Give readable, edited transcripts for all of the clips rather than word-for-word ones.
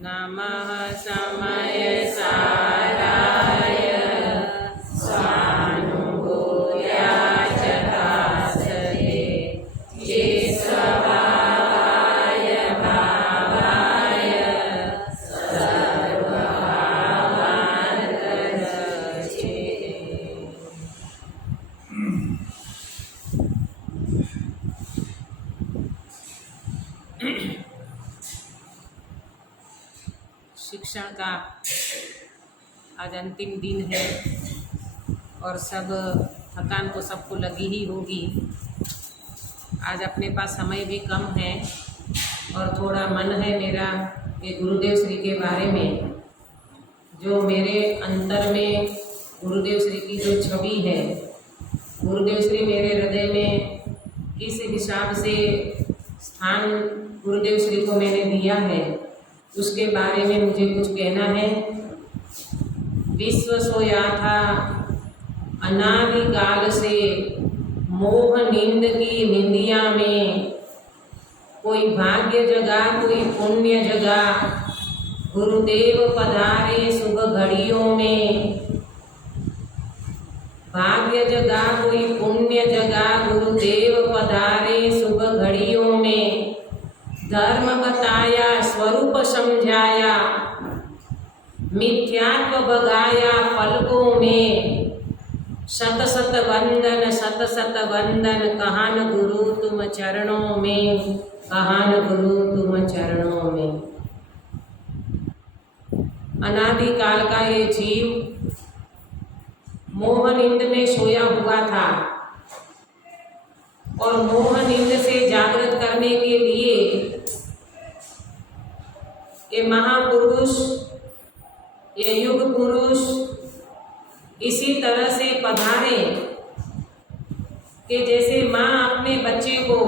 नमः समयसाराय स्वानुभूयाचतासते चित्स्वभावाय भावाय सर्वभावान्तरचिते। शिक्षण का आज अंतिम दिन है और सब थकान तो सबको लगी ही होगी। आज अपने पास समय भी कम है और थोड़ा मन है मेरा कि गुरुदेव श्री के बारे में, जो मेरे अंतर में गुरुदेव श्री की जो छवि है, गुरुदेव श्री मेरे हृदय में किस हिसाब से स्थान गुरुदेव श्री को मैंने दिया है, उसके बारे में मुझे कुछ कहना है। विश्व सोया था अनादिकाल से मोह नींद की निंदिया में, कोई भाग्य जगा कोई पुण्य जगा, गुरुदेव पधारे शुभ घड़ियों में। भाग्य जगा कोई पुण्य जगा, गुरुदेव पधारे शुभ घड़ियों में। धर्म बताया स्वरूप समझाया, मिथ्यात्व भगाया पलकों में। शत शत वंदन कहान गुरु तुम चरणों में, कहान गुरु तुम चरणों में। अनादिकाल का ये जीव मोह नींद में सोया हुआ था और मोह नींद से जागृत करने के लिए ये महापुरुष, ये युग पुरुष इसी तरह से पधारे कि जैसे माँ अपने बच्चे को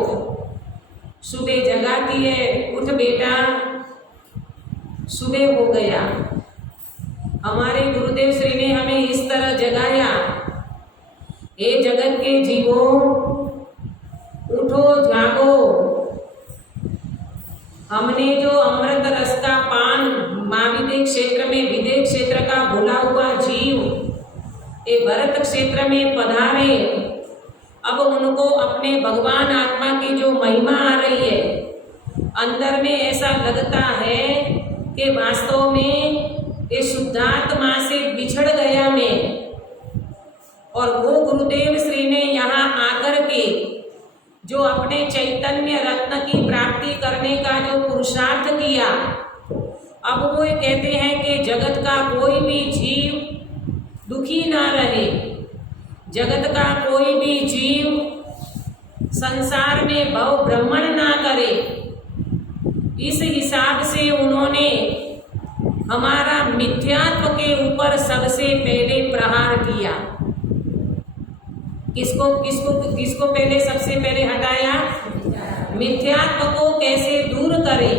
सुबह जगाती है, उठ बेटा सुबह हो गया। हमारे गुरुदेव श्री ने हमें इस तरह जगाया, हे जगत के जीवों उठो जागो। हमने जो अमृत रस का पान महाविदेह क्षेत्र में, विदेह क्षेत्र का भुला हुआ जीव ये भरत क्षेत्र में पधारे, अब उनको अपने भगवान आत्मा की जो महिमा आ रही है, अंदर में ऐसा लगता है कि वास्तव में ये शुद्धात्मा से बिछड़ गया मैं। और वो गुरुदेव श्री ने यहाँ आकर के जो अपने चैतन्य रत्न की प्राप्ति करने का जो पुरुषार्थ किया, अब वो ये कहते हैं कि जगत का कोई भी जीव दुखी ना रहे, जगत का कोई भी जीव संसार में भव भ्रमण ना करे। इस हिसाब से उन्होंने हमारा मिथ्यात्व के ऊपर सबसे पहले प्रहार किया। किसको किसको किसको पहले सबसे पहले हटाया? मिथ्यात्व को कैसे दूर करें,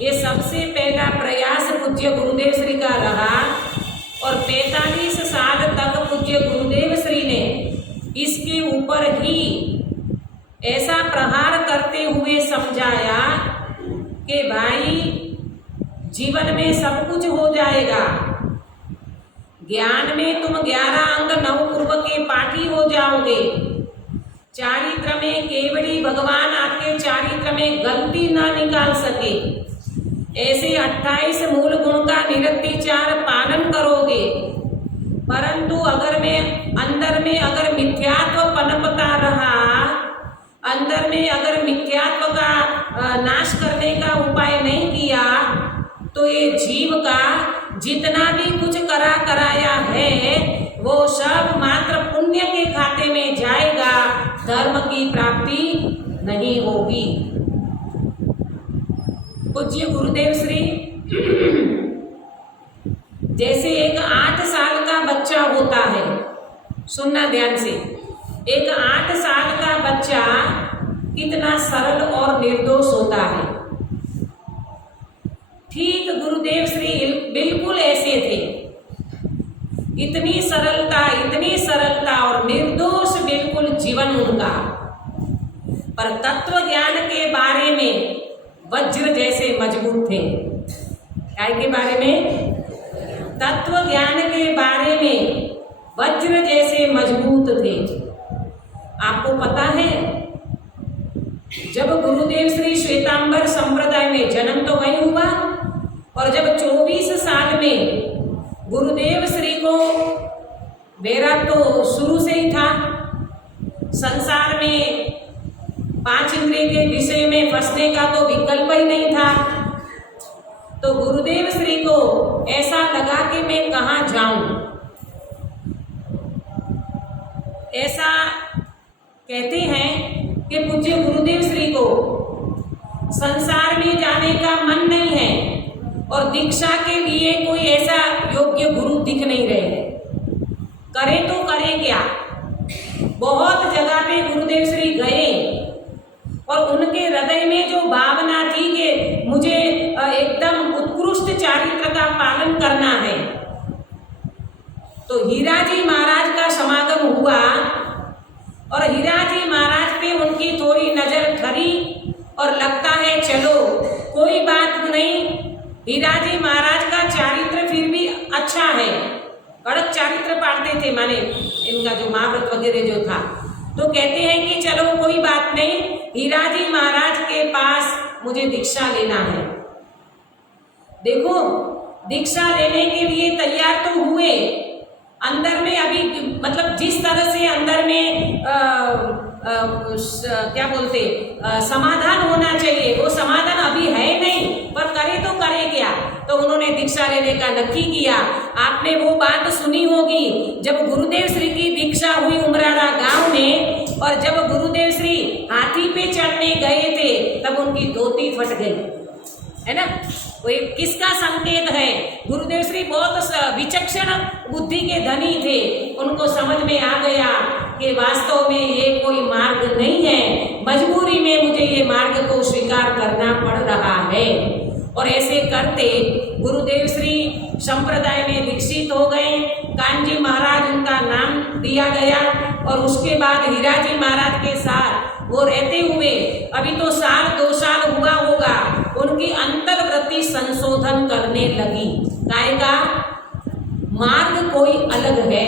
ये सबसे पहला प्रयास पूज्य गुरुदेव श्री का रहा। और 45 साल तक पूज्य गुरुदेव श्री ने इसके ऊपर ही ऐसा प्रहार करते हुए समझाया कि भाई जीवन में सब कुछ हो जाएगा। ज्ञान में तुम 11 अंग नवपूर्व के पाठी हो जाओगे। चारित्र में केवड़ी भगवान आपके चारित्र में गलती ना निकाल सके, ऐसे 28 मूल गुण का निरतिचार पालन करोगे। परंतु अगर अंदर में अगर मिथ्यात्व पनपता रहा, अंदर में अगर मिथ्यात्व का नाश करने का उपाय नहीं किया, तो ये जीव का जितना भी कुछ कराया है वो सब मात्र पुण्य के खाते में जाएगा, धर्म की प्राप्ति नहीं होगी। पूज्य गुरुदेव श्री जैसे एक 8 साल का बच्चा होता है, सुनना ध्यान से, एक 8 साल का बच्चा कितना सरल और निर्दोष होता है, ठीक गुरुदेव श्री बिल्कुल ऐसे थे। इतनी सरलता और निर्दोष बिल्कुल जीवन उनका। पर तत्व ज्ञान के बारे में वज्र जैसे मजबूत थे। काय के बारे में? तत्व ज्ञान के बारे में वज्र जैसे मजबूत थे। आपको पता है जब गुरुदेव श्री श्वेतांबर संप्रदाय में जन्म तो वही हुआ, और जब 24 साल में गुरुदेव श्री को वैराग तो शुरू से ही था, संसार में 5 इंद्रिय के विषय में फंसने का तो विकल्प ही नहीं था। तो गुरुदेव श्री को ऐसा लगा कि मैं कहाँ जाऊं। ऐसा कहते हैं कि पूज्य गुरुदेव श्री को संसार में जाने का मन नहीं है और दीक्षा के लिए कोई ऐसा योग्य गुरु दिख नहीं रहे हैं। करे तो करे क्या? बहुत जगह पे गुरुदेव श्री गए और उनके हृदय में जो भावना थी कि मुझे एकदम उत्कृष्ट चारित्र का पालन करना है, तो हीरा जी महाराज का समागम हुआ और हीरा जी महाराज पे उनकी थोड़ी नजर ठहरी और लगता है चलो कोई बात नहीं, हीरा जी महाराज का चारित्र फिर भी अच्छा है, कड़क चारित्र पालते थे, माने इनका जो महाव्रत वगैरह जो था। तो कहते हैं कि चलो कोई बात नहीं, हीरा जी महाराज के पास मुझे दीक्षा लेना है। देखो दीक्षा लेने के लिए तैयार तो हुए, अंदर में अभी मतलब जिस तरह से अंदर में क्या बोलते समाधान होना चाहिए वो समाधान अभी है नहीं, पर करे तो करे क्या? तो उन्होंने दीक्षा लेने का नक्की किया। आपने वो बात सुनी होगी जब गुरुदेव श्री की दीक्षा हुई उमराड़ा गांव में, और जब गुरुदेव श्री हाथी पे चढ़ने गए थे तब उनकी धोती फट गई, है ना। वो किसका संकेत है? गुरुदेव श्री बहुत विचक्षण बुद्धि के धनी थे, उनको समझ में आ गया कि वास्तव में ये कोई मार्ग नहीं है, मजबूरी में मुझे ये मार्ग को स्वीकार करना पड़ रहा है। और ऐसे करते गुरुदेव श्री संप्रदाय में दीक्षित हो गए। कानजी महाराज उनका नाम दिया गया और उसके बाद हीरा जी महाराज के साथ वो रहते हुए अभी तो 1-2 साल हुआ होगा, उनकी अंतर्वृत्ति संशोधन करने लगी। काय का मार्ग कोई अलग है,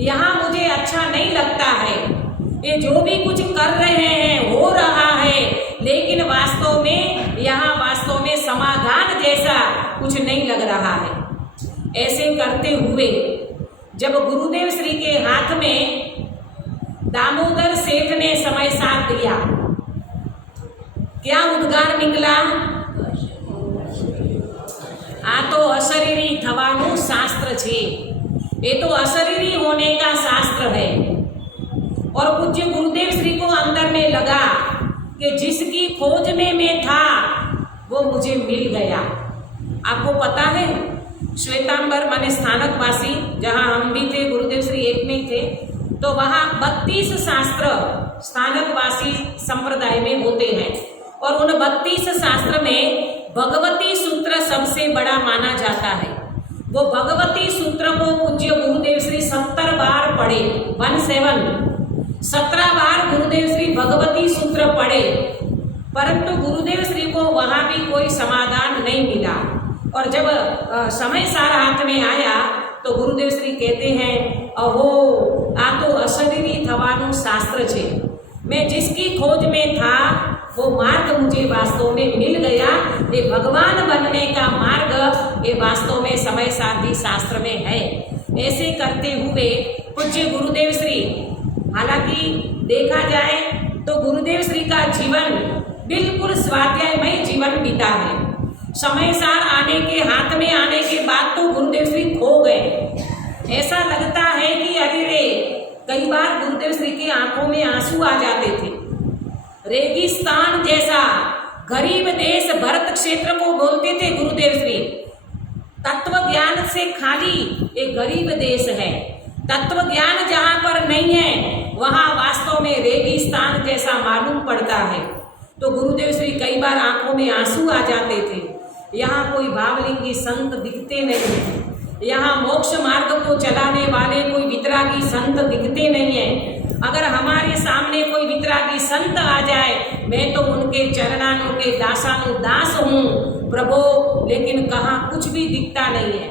यहाँ मुझे अच्छा नहीं लगता है, ये जो भी कुछ कर रहे हैं हो रहा है, लेकिन वास्तव में यहाँ वास्तव में समाधान जैसा कुछ नहीं लग रहा है। ऐसे करते हुए जब गुरुदेव श्री के हाथ में दामोदर सेठ ने समय साथ दिया, क्या उद्गार निकला? आ तो अशरीरी थवानु शास्त्र छे, ये तो अशरीरी होने का शास्त्र है। और पूज्य गुरुदेव श्री को अंदर में लगा कि जिसकी खोज में मैं था वो मुझे मिल गया। आपको पता है श्वेतांबर माने स्थानकवासी, जहाँ हम भी थे, गुरुदेव श्री एक में ही थे, तो वहाँ 32 शास्त्र स्थानकवासी संप्रदाय में होते हैं और उन 32 शास्त्र में भगवती सूत्र सबसे बड़ा माना जाता है। वो भगवती सूत्र को पूज्य गुरुदेव श्री 70 बार पढ़े, 17 बार गुरुदेव श्री भगवती सूत्र पढ़े, परंतु गुरुदेव श्री को वहाँ भी कोई समाधान नहीं मिला। और जब समय सार हाथ में आया तो गुरुदेव श्री कहते हैं, अहो आ तो अशरीरी थवानु शास्त्र छे, मैं जिसकी खोज में था वो मार्ग मुझे वास्तव में मिल गया। ये भगवान बनने का मार्ग ये वास्तव में समय सारधी शास्त्र में है। ऐसे करते हुए पूज्य गुरुदेव श्री, हालांकि देखा जाए तो गुरुदेव श्री का जीवन बिल्कुल स्वाध्यायमय जीवन बीता है। समय सार आने के हाथ में आने के बाद तो गुरुदेव श्री खो गए। ऐसा लगता है कि अरे रे, कई बार गुरुदेव श्री की आंखों में आंसू आ जाते थे। रेगिस्तान जैसा गरीब देश भरत क्षेत्र को बोलते थे गुरुदेव श्री, तत्व ज्ञान से खाली एक गरीब देश है। तत्व ज्ञान जहाँ पर नहीं है वहाँ वास्तव में रेगिस्तान जैसा मालूम पड़ता है। तो गुरुदेव श्री कई बार आंखों में आंसू आ जाते थे। यहाँ कोई भावलिंगी संत दिखते नहीं, यहाँ मोक्ष मार्ग को चलाने वाले कोई वितरागी संत दिखते नहीं है। अगर हमारे सामने कोई वितरागी संत आ जाए, मैं तो उनके चरणानु के दासानु दास हूँ प्रभु, लेकिन कहाँ कुछ भी दिखता नहीं है।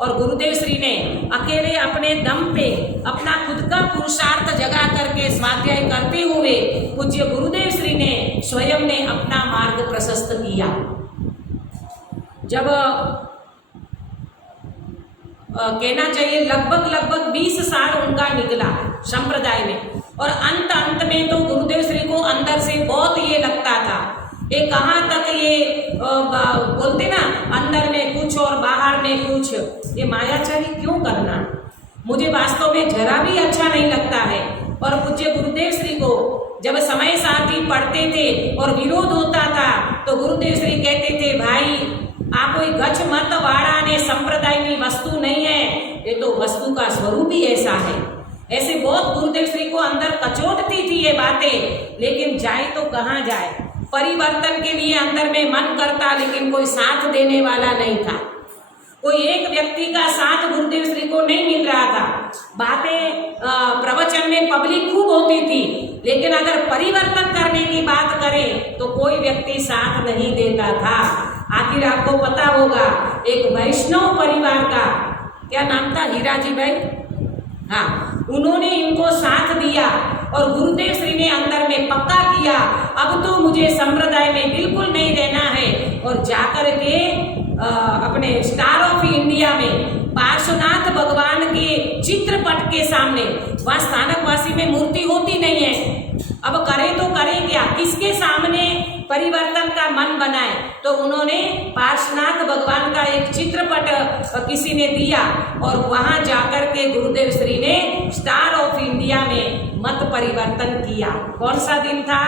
और गुरुदेव श्री ने अकेले अपने दम पे अपना खुद का पुरुषार्थ जगा करके स्वाध्याय करते हुए पूज्य गुरुदेव श्री ने स्वयं ने अपना मार्ग प्रशस्त किया। जब कहना चाहिए लगभग 20 साल उनका निकला संप्रदाय में, और अंत में तो गुरुदेव श्री को अंदर से बहुत ये लगता था, ये कहाँ तक ये बोलते ना, अंदर में कुछ और बाहर में कुछ, ये मायाचारी क्यों करना, मुझे वास्तव में जरा भी अच्छा नहीं लगता है। और पूज्य गुरुदेव श्री को जब समय साथी पढ़ते थे और विरोध होता था तो गुरुदेव श्री कहते थे, भाई आप कोई गच मत वाड़ा ने संप्रदाय की वस्तु नहीं है, ये तो वस्तु का स्वरूप ही ऐसा है। ऐसे बहुत गुरुदेव श्री को अंदर कचोटती थी ये बातें, लेकिन जाए तो कहाँ जाए, परिवर्तन के लिए अंदर में मन करता, लेकिन कोई साथ देने वाला नहीं था। कोई एक व्यक्ति का साथ गुरुदेव श्री को नहीं मिल रहा था। बातें प्रवचन में पब्लिक खूब होती थी, लेकिन अगर परिवर्तन करने की बात करें तो कोई व्यक्ति साथ नहीं देता था। आखिर आपको पता होगा, एक वैष्णव परिवार का क्या नाम था, हीरा जी भाई, हाँ, उन्होंने इनको साथ दिया और गुरुदेव श्री ने अंदर में पक्का किया, अब तो मुझे संप्रदाय में बिल्कुल नहीं रहना है। और जाकर के अपने स्टार ऑफ इंडिया में पार्श्वनाथ भगवान के चित्रपट के सामने, वहाँ स्थानकवासी में मूर्ति होती नहीं है, अब करें तो करें क्या, किसके सामने परिवर्तन का मन बनाए, तो उन्होंने पार्श्वनाथ भगवान का एक चित्रपट किसी ने दिया और वहां जाकर के गुरुदेव श्री ने स्टार ऑफ इंडिया में मत परिवर्तन किया। कौन सा दिन था,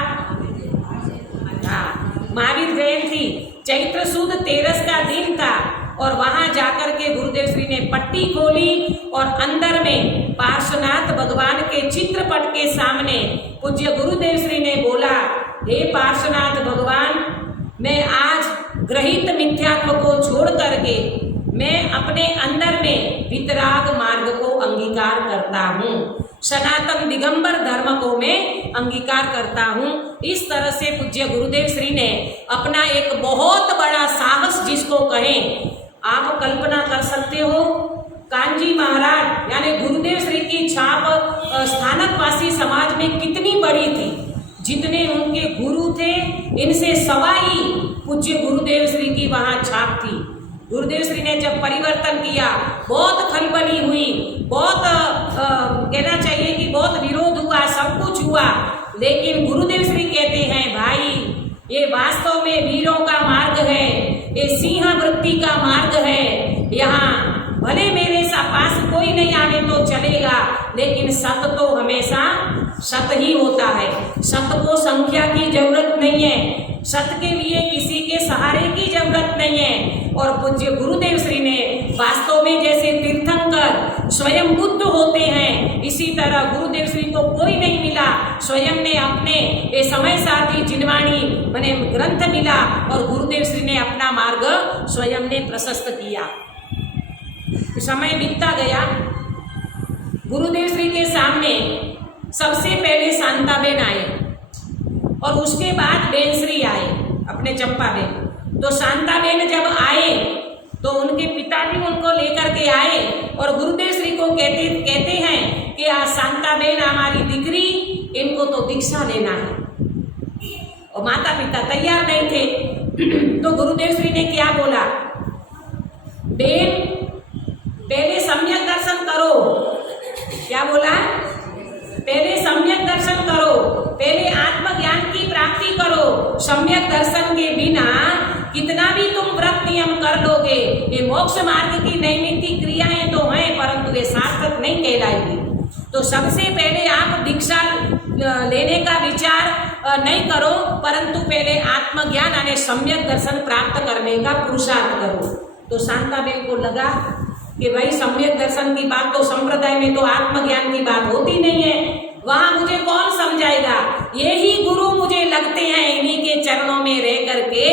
महावीर जयंती, चैत्र सुद 13 का दिन था। और वहां जाकर के गुरुदेव श्री ने पट्टी खोली और अंदर में पार्श्वनाथ भगवान के चित्रपट के सामने पूज्य गुरुदेव श्री ने बोला, हे पार्श्वनाथ भगवान, मैं आज ग्रहित मिथ्यात्व को छोड़ करके मैं अपने अंदर में वितराग मार्ग को अंगीकार करता हूँ, सनातन दिगंबर धर्म को मैं अंगीकार करता हूँ। इस तरह से पूज्य गुरुदेव श्री ने अपना एक बहुत बड़ा साहस, जिसको कहें, आप कल्पना कर सकते हो, कांजी महाराज यानी गुरुदेव श्री की छाप स्थानकवासी समाज में कितनी बड़ी थी, जितने उनके गुरु थे इनसे सवाई पूज्य गुरुदेव श्री की वहाँ छाप थी। गुरुदेव श्री ने जब परिवर्तन किया, बहुत खलबली हुई, बहुत कहना चाहिए कि बहुत विरोध हुआ, सब कुछ हुआ, लेकिन गुरुदेव श्री कहते हैं, भाई ये वास्तव में वीरों का मार्ग है, ये सिंह वृत्ति का मार्ग है। यहाँ भले मेरे पास कोई नहीं आवे तो चलेगा, लेकिन सत तो हमेशा सत ही होता है। सत को संख्या की जरूरत नहीं है, सत के लिए किसी के सहारे की जरूरत नहीं है। और पूज्य गुरुदेव श्री ने वास्तव में जैसे तीर्थंकर स्वयं बुद्ध होते हैं, इसी तरह गुरुदेव श्री को कोई नहीं मिला, स्वयं ने अपने ये समय साथी जिनवाणी बने ग्रंथ मिला और गुरुदेव श्री ने अपना मार्ग स्वयं ने प्रशस्त किया। समय बीतता गया, गुरुदेव श्री के सामने सबसे पहले शांताबेन आए और उसके बाद बेनश्री आए, अपने चंपाबेन। तो शांताबेन जब आए तो उनके पिताजी उनको लेकर के आए और गुरुदेव श्री को कहते हैं कि आज शांताबेन हमारी दिकरी, इनको तो दीक्षा लेना है। और माता पिता तैयार नहीं थे तो गुरुदेव श्री ने क्या बोला, बेन पहले सम्यक दर्शन करो। क्या बोला, पहले सम्यक दर्शन करो, पहले आत्मज्ञान की प्राप्ति करो। सम्यक दर्शन के बिना कितना भी तुम व्रत नियम कर लोगे, ये मोक्ष मार्ग की नैमित्तिक क्रियाएं तो हैं, परंतु ये सार्थक नहीं कहलाएगी। तो सबसे पहले आप दीक्षा लेने का विचार नहीं करो, परंतु पहले आत्मज्ञान यानी सम्यक दर्शन प्राप्त करने का पुरुषार्थ करो। तो शांताबेन को लगा कि भाई सम्यक दर्शन की बात तो संप्रदाय में तो आत्मज्ञान की बात होती नहीं है, वहां मुझे कौन समझाएगा। यही गुरु मुझे लगते हैं, इन्हीं के चरणों में रह करके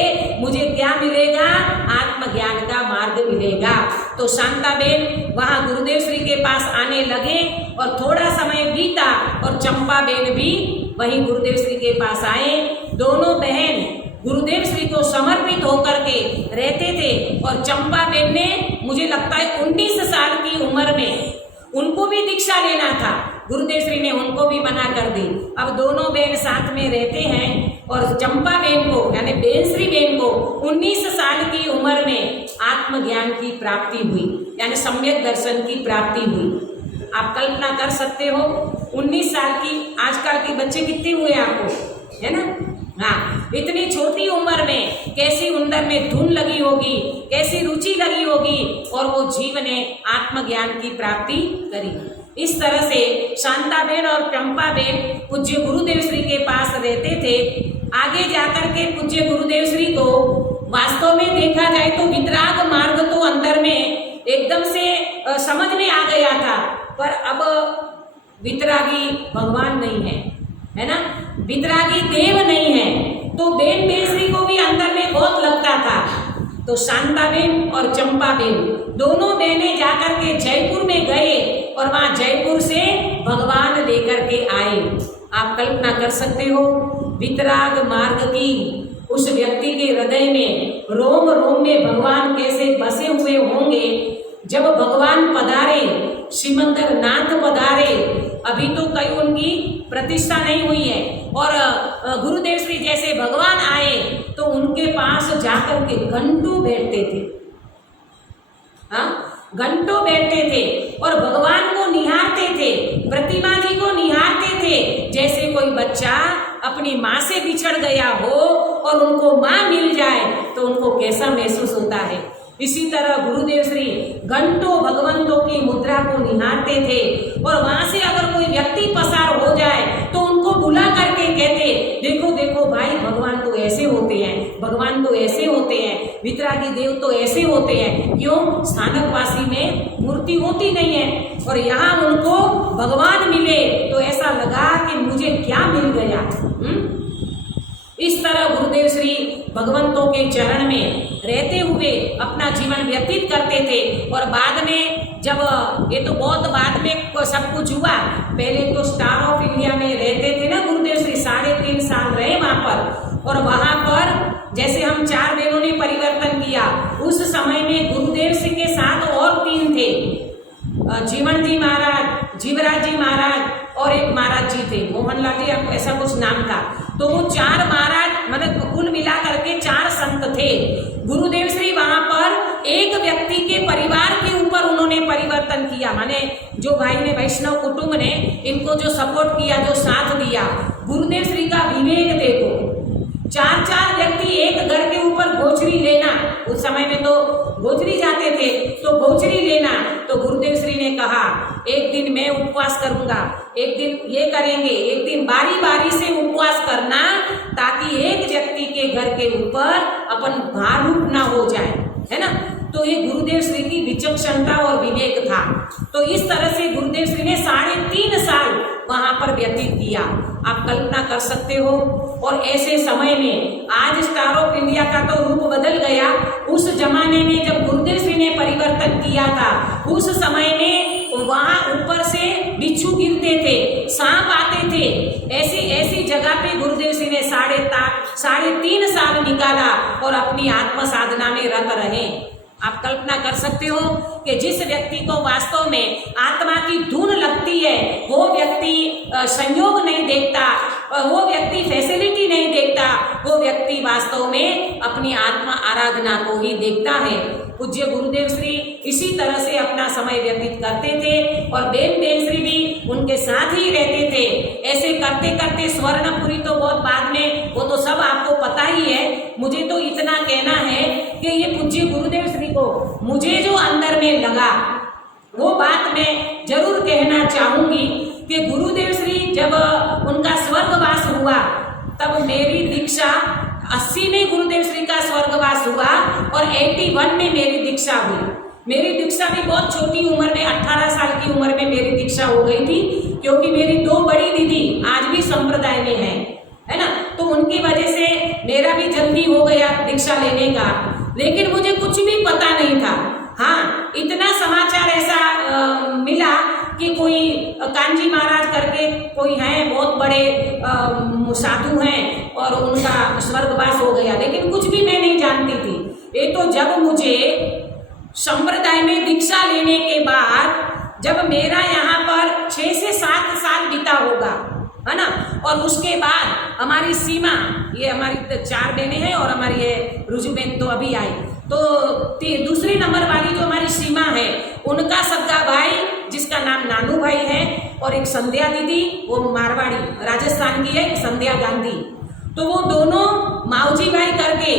मुझे क्या मिलेगा, आत्मज्ञान का मार्ग मिलेगा। तो शांताबेन वहाँ गुरुदेव श्री के पास आने लगे और थोड़ा समय बीता और चंपाबेन भी वहीं गुरुदेव श्री के पास आए। दोनों बहन गुरुदेव श्री को समर्पित होकर के रहते थे और चंपाबेन ने, मुझे लगता है 19 साल की उम्र में उनको भी दीक्षा लेना था, गुरुदेव श्री ने उनको भी मना कर दी। अब दोनों बहन साथ में रहते हैं और चंपा बहन को यानी बेनश्री बहन को 19 साल की उम्र में आत्मज्ञान की प्राप्ति हुई, यानी सम्यक दर्शन की प्राप्ति हुई। आप कल्पना कर सकते हो 19 साल की, आजकल के बच्चे कितने हुए आपको, है ना? हाँ, इतनी छोटी उम्र में कैसी उंदर में धुन लगी होगी, कैसी रुचि लगी होगी और वो जीव ने आत्मज्ञान की प्राप्ति करी। इस तरह से शांताबेन और चंपाबेन पूज्य गुरुदेव श्री के पास रहते थे। आगे जाकर के पूज्य गुरुदेव श्री को वास्तव में देखा जाए तो वितराग मार्ग तो अंदर में एकदम से समझ में आ गया था, पर अब वितरागी भगवान नहीं है ना, वितरागी देव नहीं है, तो बेनश्री को भी अंदर में बहुत लगता था। तो शांताबेन और चंपाबेन दोनों बहनें जाकर के जयपुर में गए और वहां जयपुर से भगवान लेकर के आए। आप कल्पना कर सकते हो वितराग मार्ग की उस व्यक्ति के हृदय में रोम रोम में भगवान कैसे बसे हुए होंगे। जब भगवान पधारे, श्रीमंदर नाथ पधारे, अभी तो कहीं उनकी प्रतिष्ठा नहीं हुई है, और गुरुदेव श्री जैसे भगवान आए तो उनके पास जाकर के घंटों बैठते थे। हाँ, घंटों बैठते थे और भगवान को निहारते थे, प्रतिमा जी को निहारते थे। जैसे कोई बच्चा अपनी माँ से बिछड़ गया हो और उनको माँ मिल जाए तो उनको कैसा महसूस होता है, इसी तरह गुरुदेव श्री घंटों भगवंतों की मुद्रा को निहारते थे। और वहां से अगर कोई व्यक्ति पसार हो जाए तो उनको बुला करके कहते, देखो देखो भाई, भगवान तो ऐसे होते हैं, भगवान तो ऐसे होते हैं, वितरागी देव तो ऐसे होते हैं। क्यों? स्थानकवासी में मूर्ति होती नहीं है और यहाँ उनको भगवान मिले तो ऐसा लगा कि मुझे क्या मिल गया। इस तरह गुरुदेव श्री भगवंतों के चरण में रहते हुए अपना जीवन व्यतीत करते थे। और बाद में जब ये तो बहुत बाद में सब कुछ हुआ, पहले तो स्टार ऑफ इंडिया में रहते थे ना गुरुदेव श्री, 3.5 साल रहे वहाँ पर। और वहाँ पर जैसे हम 4 बहनों ने परिवर्तन किया, उस समय में गुरुदेव श्री के साथ और 3 थे, जीवन जी महाराज, जीवराज जी महाराज और एक महाराज जी थे, मोहनलाल जी ऐसा कुछ नाम था। तो वो 4 महाराज मतलब कुल मिला करके 4 संत थे। गुरुदेव श्री वहां पर एक व्यक्ति के परिवार के ऊपर उन्होंने परिवर्तन किया, माने जो भाई ने, वैष्णव कुटुंब ने इनको जो सपोर्ट किया, जो साथ दिया। गुरुदेव श्री का विवेक देखो, 4 व्यक्ति एक घर के ऊपर गोचरी लेना, उस समय में तो गोचरी जाते थे, तो गोचरी लेना। तो गुरुदेव श्री ने कहा एक दिन मैं उपवास करूंगा, एक दिन ये करेंगे, एक दिन बारी बारी से उपवास करना, ताकि एक व्यक्ति के घर के ऊपर अपन भारूप ना हो जाए, है ना। तो ये गुरुदेव श्री की विचक्षणता और विवेक था। तो इस तरह से गुरुदेव श्री ने 3.5 साल वहां पर व्यतीत किया, आप कल्पना कर सकते हो। और ऐसे समय में आज स्टार ऑफ इंडिया का तो रूप बदल गया, उस जमाने में जब गुरुदेव श्री ने परिवर्तन किया था, उस समय में वहां ऊपर से बिच्छू गिरते थे, सांप आते थे, ऐसी जगह पे गुरुदेव श्री ने 3.5 साल निकाला और अपनी आत्म साधना में रत रहे। आप कल्पना कर सकते हो कि जिस व्यक्ति को वास्तव में आत्मा की धुन लगती है, वो व्यक्ति संयोग नहीं देखता, वो व्यक्ति फैसिलिटी नहीं देखता, वो व्यक्ति वास्तव में अपनी आत्मा आराधना को ही देखता है। पूज्य गुरुदेव श्री इसी तरह से अपना समय व्यतीत करते थे और बेन श्री भी उनके साथ ही रहते थे। ऐसे करते करते स्वर्णपुरी तो बहुत बाद में, वो तो सब आपको पता ही है। मुझे तो इतना कहना है कि ये पूज्य गुरुदेव श्री को मुझे जो अंदर में लगा वो बात मैं जरूर कहना चाहूंगी कि गुरुदेव श्री जब उनका स्वर्गवास हुआ तब मेरी दीक्षा 80 में गुरुदेव श्री का स्वर्गवास हुआ और 81 में मेरी दीक्षा हुई। मेरी दीक्षा भी बहुत छोटी उम्र में, 18 साल की उम्र में मेरी दीक्षा हो गई थी, क्योंकि मेरी 2 बड़ी दीदी आज भी संप्रदाय में है ना, तो उनकी वजह से मेरा भी जल्दी हो गया दीक्षा लेने का। लेकिन मुझे कुछ भी पता नहीं था, हाँ, इतना समाचार ऐसा मिला कि कोई कांजी महाराज करके कोई हैं, बहुत बड़े साधु हैं और उनका स्वर्गवास हो गया, लेकिन कुछ भी मैं नहीं जानती थी। ये तो जब मुझे संप्रदाय में दीक्षा लेने के बाद, जब मेरा यहाँ पर 6 से 7 साल बीता होगा, है ना, और उसके बाद हमारी सीमा, ये हमारी 4 बहनें हैं और हमारी ये रुजू बहन तो अभी आई, तो दूसरी नंबर वाली जो हमारी सीमा है, उनका सगा भाई जिसका नाम नानू भाई है, और एक संध्या दीदी, वो मारवाड़ी राजस्थान की है, संध्या गांधी, तो वो दोनों माऊजी भाई करके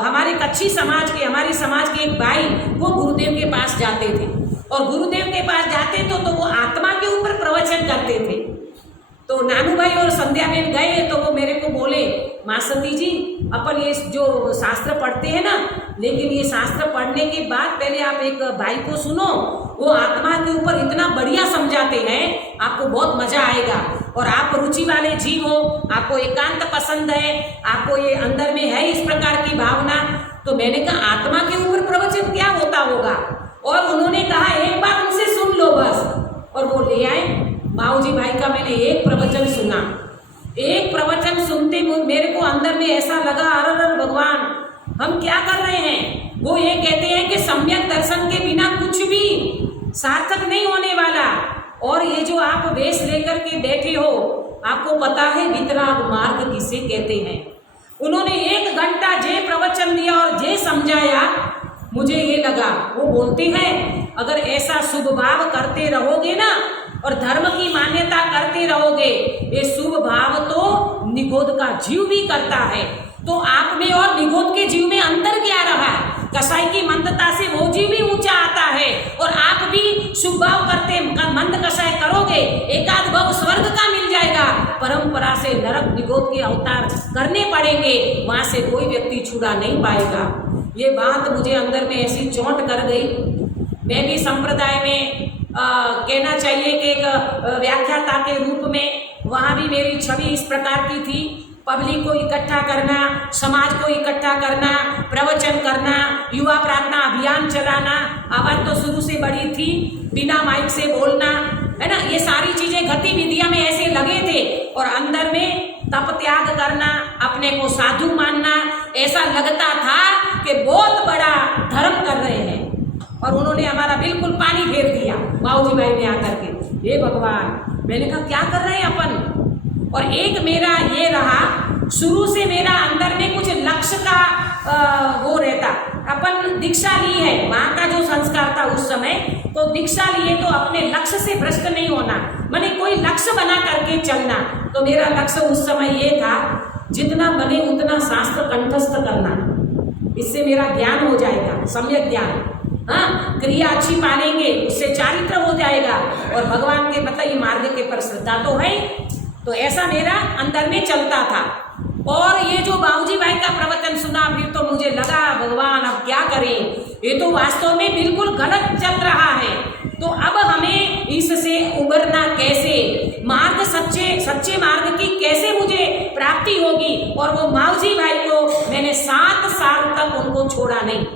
हमारे कच्छी समाज के, हमारी समाज के एक भाई, वो गुरुदेव के पास जाते थे, और गुरुदेव के पास जाते तो वो आत्मा के ऊपर प्रवचन करते थे। तो नानू भाई और संध्या बहन गए तो वो मेरे को बोले, माँ सती जी, अपन ये जो शास्त्र पढ़ते हैं ना, लेकिन ये शास्त्र पढ़ने के बाद पहले आप एक भाई को सुनो, वो आत्मा के ऊपर इतना बढ़िया समझाते हैं, आपको बहुत मजा आएगा, और आप रुचि वाले जीव हो, आपको एकांत पसंद है, आपको ये अंदर में है इस प्रकार की भावना। तो मैंने कहा आत्मा के ऊपर प्रवचन क्या होता होगा, और उन्होंने कहा एक बार उनसे सुन लो बस, और वो ले आए माऊजी भाई का। मैंने एक प्रवचन सुना, एक प्रवचन सुनते मेरे को अंदर में ऐसा लगा, अरे भगवान, हम क्या कर रहे हैं। वो ये कहते हैं कि सम्यक दर्शन के बिना कुछ भी सार्थक नहीं होने वाला, और ये जो आप वेश लेकर के बैठे हो, आपको पता है वितराग मार्ग किसे कहते हैं। उन्होंने 1 घंटा जे प्रवचन दिया और जे समझाया, मुझे ये लगा, वो बोलते हैं अगर ऐसा शुभ भाव करते रहोगे ना, और धर्म की मान्यता करते रहोगे, ये शुभ भाव तो निगोद का जीव भी करता है। तो आप में और निगोद के जीव में अंतर क्या रहा? कसाई की मंदता से वो जीव भी ऊंचा आता है, और आप भी शुभ भाव करते मंद कसाई करोगे, एकाध भाव स्वर्ग का मिल जाएगा, परंपरा से नरक निगोद के अवतार करने पड़ेंगे, वहां से कोई व्यक्ति छुड़ा नहीं पाएगा। ये बात मुझे अंदर में ऐसी चोट कर गई। मैं भी संप्रदाय में कहना चाहिए कि एक व्याख्याता के रूप में वहाँ भी मेरी छवि इस प्रकार की थी, पब्लिक को इकट्ठा करना, समाज को इकट्ठा करना, प्रवचन करना, युवा प्रार्थना अभियान चलाना, आवाज़ तो शुरू से बड़ी थी, बिना माइक से बोलना, है ना, ये सारी चीज़ें गतिविधियाँ में ऐसे लगे थे, और अंदर में तप त्याग करना, अपने को साधु मानना, ऐसा लगता था कि बहुत बड़ा धर्म कर रहे हैं। और उन्होंने हमारा बिल्कुल पानी फेर दिया माऊजी भाई ने आकर के। हे भगवान, मैंने कहा क्या कर रहे हैं अपन। और एक मेरा ये रहा, शुरू से मेरा अंदर में कुछ लक्ष्य का वो रहता, अपन दीक्षा ली है, वहाँ का जो संस्कार था उस समय, तो दीक्षा लिए तो अपने लक्ष्य से भ्रष्ट नहीं होना, मैंने कोई लक्ष्य बना करके चलना। तो मेरा लक्ष्य उस समय ये था, जितना बने उतना शास्त्र कंठस्थ करना, इससे मेरा ज्ञान हो जाएगा, सम्यक ज्ञान, हाँ, क्रिया अच्छी पालेंगे, उससे चारित्र हो जाएगा, और भगवान के मतलब ये मार्ग के पर श्रद्धा तो है। तो ऐसा मेरा अंदर में चलता था। और ये जो बाबूजी भाई का प्रवचन सुना, फिर तो मुझे लगा भगवान अब क्या करें, ये तो वास्तव में बिल्कुल गलत चल रहा है। तो अब हमें इससे उबरना कैसे, मार्ग सच्चे मार्ग की कैसे मुझे प्राप्ति होगी। और वो माऊजी भाई को मैंने 7 साल तक उनको छोड़ा नहीं।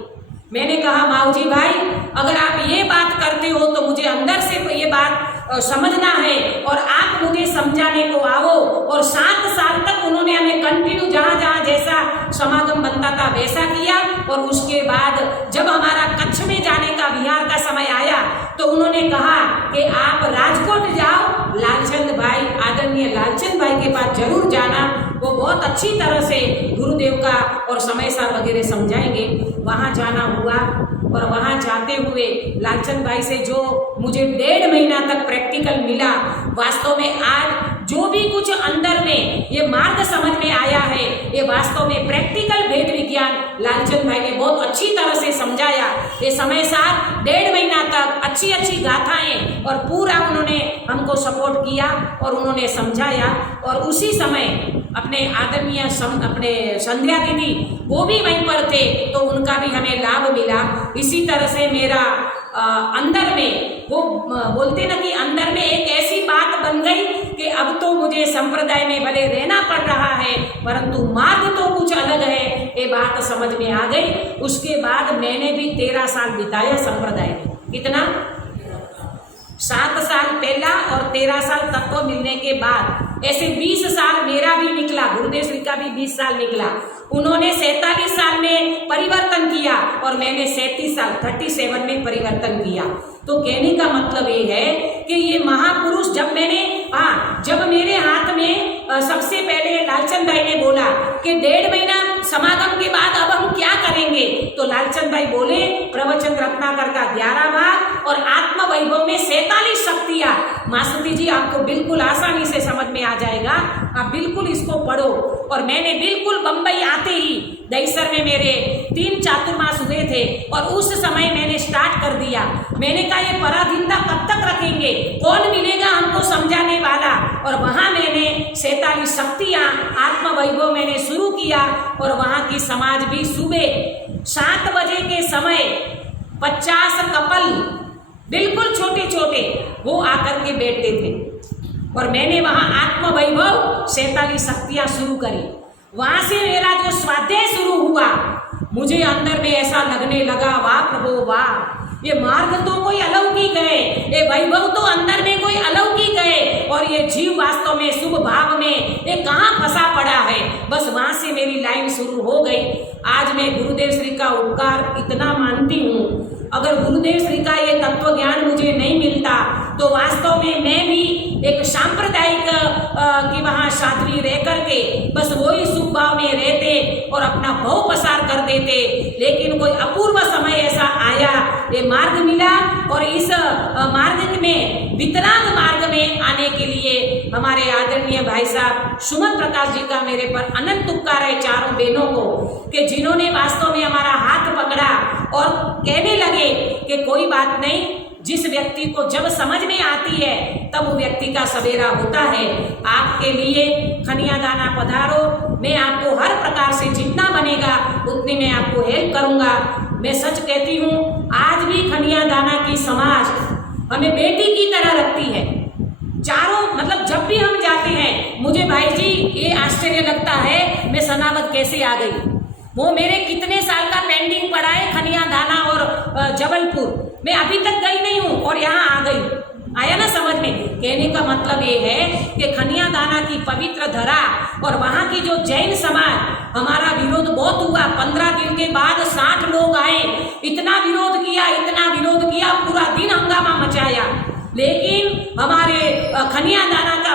मैंने कहा माऊजी भाई, अगर आप ये बात करते हो तो मुझे अंदर से ये बात समझना है, और आप मुझे समझाने को आओ। और 7 साल तक उन्होंने हमें कंटिन्यू जहाँ जहाँ जैसा समागम बनता था वैसा किया। और उसके बाद जब हमारा कच्छ में जाने का बिहार का समय आया, तो उन्होंने कहा कि आप राजकोट जाओ, लालचंद भाई, आदरणीय लालचंद भाई के पास जरूर जाना, वो बहुत अच्छी तरह से गुरुदेव का और समय सार वगैरह समझाएंगे। वहाँ जाना हुआ, और वहाँ जाते हुए लालचंद भाई से जो मुझे 1.5 महीना तक प्रैक्टिकल मिला, वास्तव में आज जो भी कुछ अंदर में ये मार्ग समझ में आया है, ये वास्तव में प्रैक्टिकल भेद विज्ञान लालचंद भाई ने बहुत अच्छी तरह से समझाया। ये समय साथ 1.5 महीना तक अच्छी अच्छी गाथाएं और पूरा उन्होंने हमको सपोर्ट किया और उन्होंने समझाया। और उसी समय अपने आदरणीय अपने संध्या दीदी वो भी वहीं पर थे, तो उनका उसका भी हमें लाभ मिला। इसी तरह से मेरा अंदर में वो बोलते ना कि अंदर में एक ऐसी बात बन गई कि अब तो मुझे संप्रदाय में भले रहना पड़ रहा है परंतु मार्ग तो कुछ अलग है, ये बात समझ में आ गई। उसके बाद मैंने भी 13 साल बिताया संप्रदाय में। कितना? 7 साल पहला और 13 साल तत्व मिलने के बाद ऐसे 20 साल मेरा भी निकला, गुरुदेव श्री का भी 20 साल निकला। उन्होंने 47 साल में परिवर्तन किया और मैंने 37 साल 37 में परिवर्तन किया। तो कहने का मतलब ये है कि ये महापुरुष जब मेरे हाथ में सबसे पहले लालचंद भाई ने बोला कि 1.5 महीना समागम के बाद अब हम क्या करेंगे, तो लालचंद भाई बोले प्रवचन रत्नाकर का 11 भाग और आत्म वैभव में 47 शक्तियां। मास्ती जी आपको बिल्कुल आसानी से समझ में आ जाएगा, आप बिल्कुल इसको पढ़ो। और मैंने बिल्कुल बंबई आते ही दहीसर में मेरे 3 चातुर्मास हुए थे और उस समय मैंने स्टार्ट कर दिया। मैंने कहा ये पराधीनता कब तक रखेंगे, कौन मिलेगा हमको समझाने वाला। और वहां मैंने 47 शक्तियां आत्म वैभव मैंने शुरू किया और वहां की समाज भी सुबह 7 बजे के समय 50 कपल बिल्कुल छोटे छोटे वो आकर के बैठते थे और मैंने वहां आत्म वैभव 47 शक्तियां शुरू करी। वहां से मेरा जो स्वाध्याय शुरू हुआ, मुझे अंदर में ऐसा लगने लगा वाह प्रभु वाह, ये मार्ग तो कोई अलौकिक है, ये वैभव तो अंदर में कोई अलौकिक है और ये जीव वास्तव में शुभ भाव में ये कहाँ फंसा पड़ा है। बस वहां से मेरी लाइन शुरू हो गई। आज मैं गुरुदेव श्री का उपकार इतना मानती हूँ, अगर गुरुदेव श्री का ये तत्व ज्ञान मुझे नहीं मिलता तो वास्तव में मैं भी एक सांप्रदायिक की वहाँ साध्वी रह करके बस वही सुख भाव में रहते और अपना भव पसार कर देते। लेकिन कोई अपूर्व समय ऐसा आया, ये मार्ग मिला और इस मार्ग में वितराग मार्ग में आने के लिए हमारे आदरणीय भाई साहब सुमन प्रकाश जी का मेरे पर अनंत उपकार है, चारों बहनों को, कि जिन्होंने वास्तव में हमारा हाथ पकड़ा और कहने लगे कि कोई बात नहीं, जिस व्यक्ति को जब समझ में आती है तब वो व्यक्ति का सवेरा होता है। आपके लिए खनिया दाना पधारो, मैं आपको हर प्रकार से जितना बनेगा उतनी मैं आपको हेल्प करूंगा। मैं सच कहती हूँ, आज भी खनिया दाना की समाज हमें बेटी की तरह रखती है। चारों मतलब जब भी हम जाते हैं, मुझे भाई जी ये आश्चर्य लगता है मैं सनावत कैसे आ गई। वो मेरे कितने साल का पेंडिंग पड़ा है खनिया दाना और जबलपुर, मैं अभी तक गई नहीं हूँ और यहाँ आ गई। आया ना समझ में? कहने का मतलब ये है कि खनिया दाना की पवित्र धरा और वहाँ की जो जैन समाज, हमारा विरोध बहुत हुआ। 15 दिन के बाद 60 लोग आए, इतना विरोध किया, पूरा दिन हंगामा मचाया। लेकिन हमारे खनिया दाना का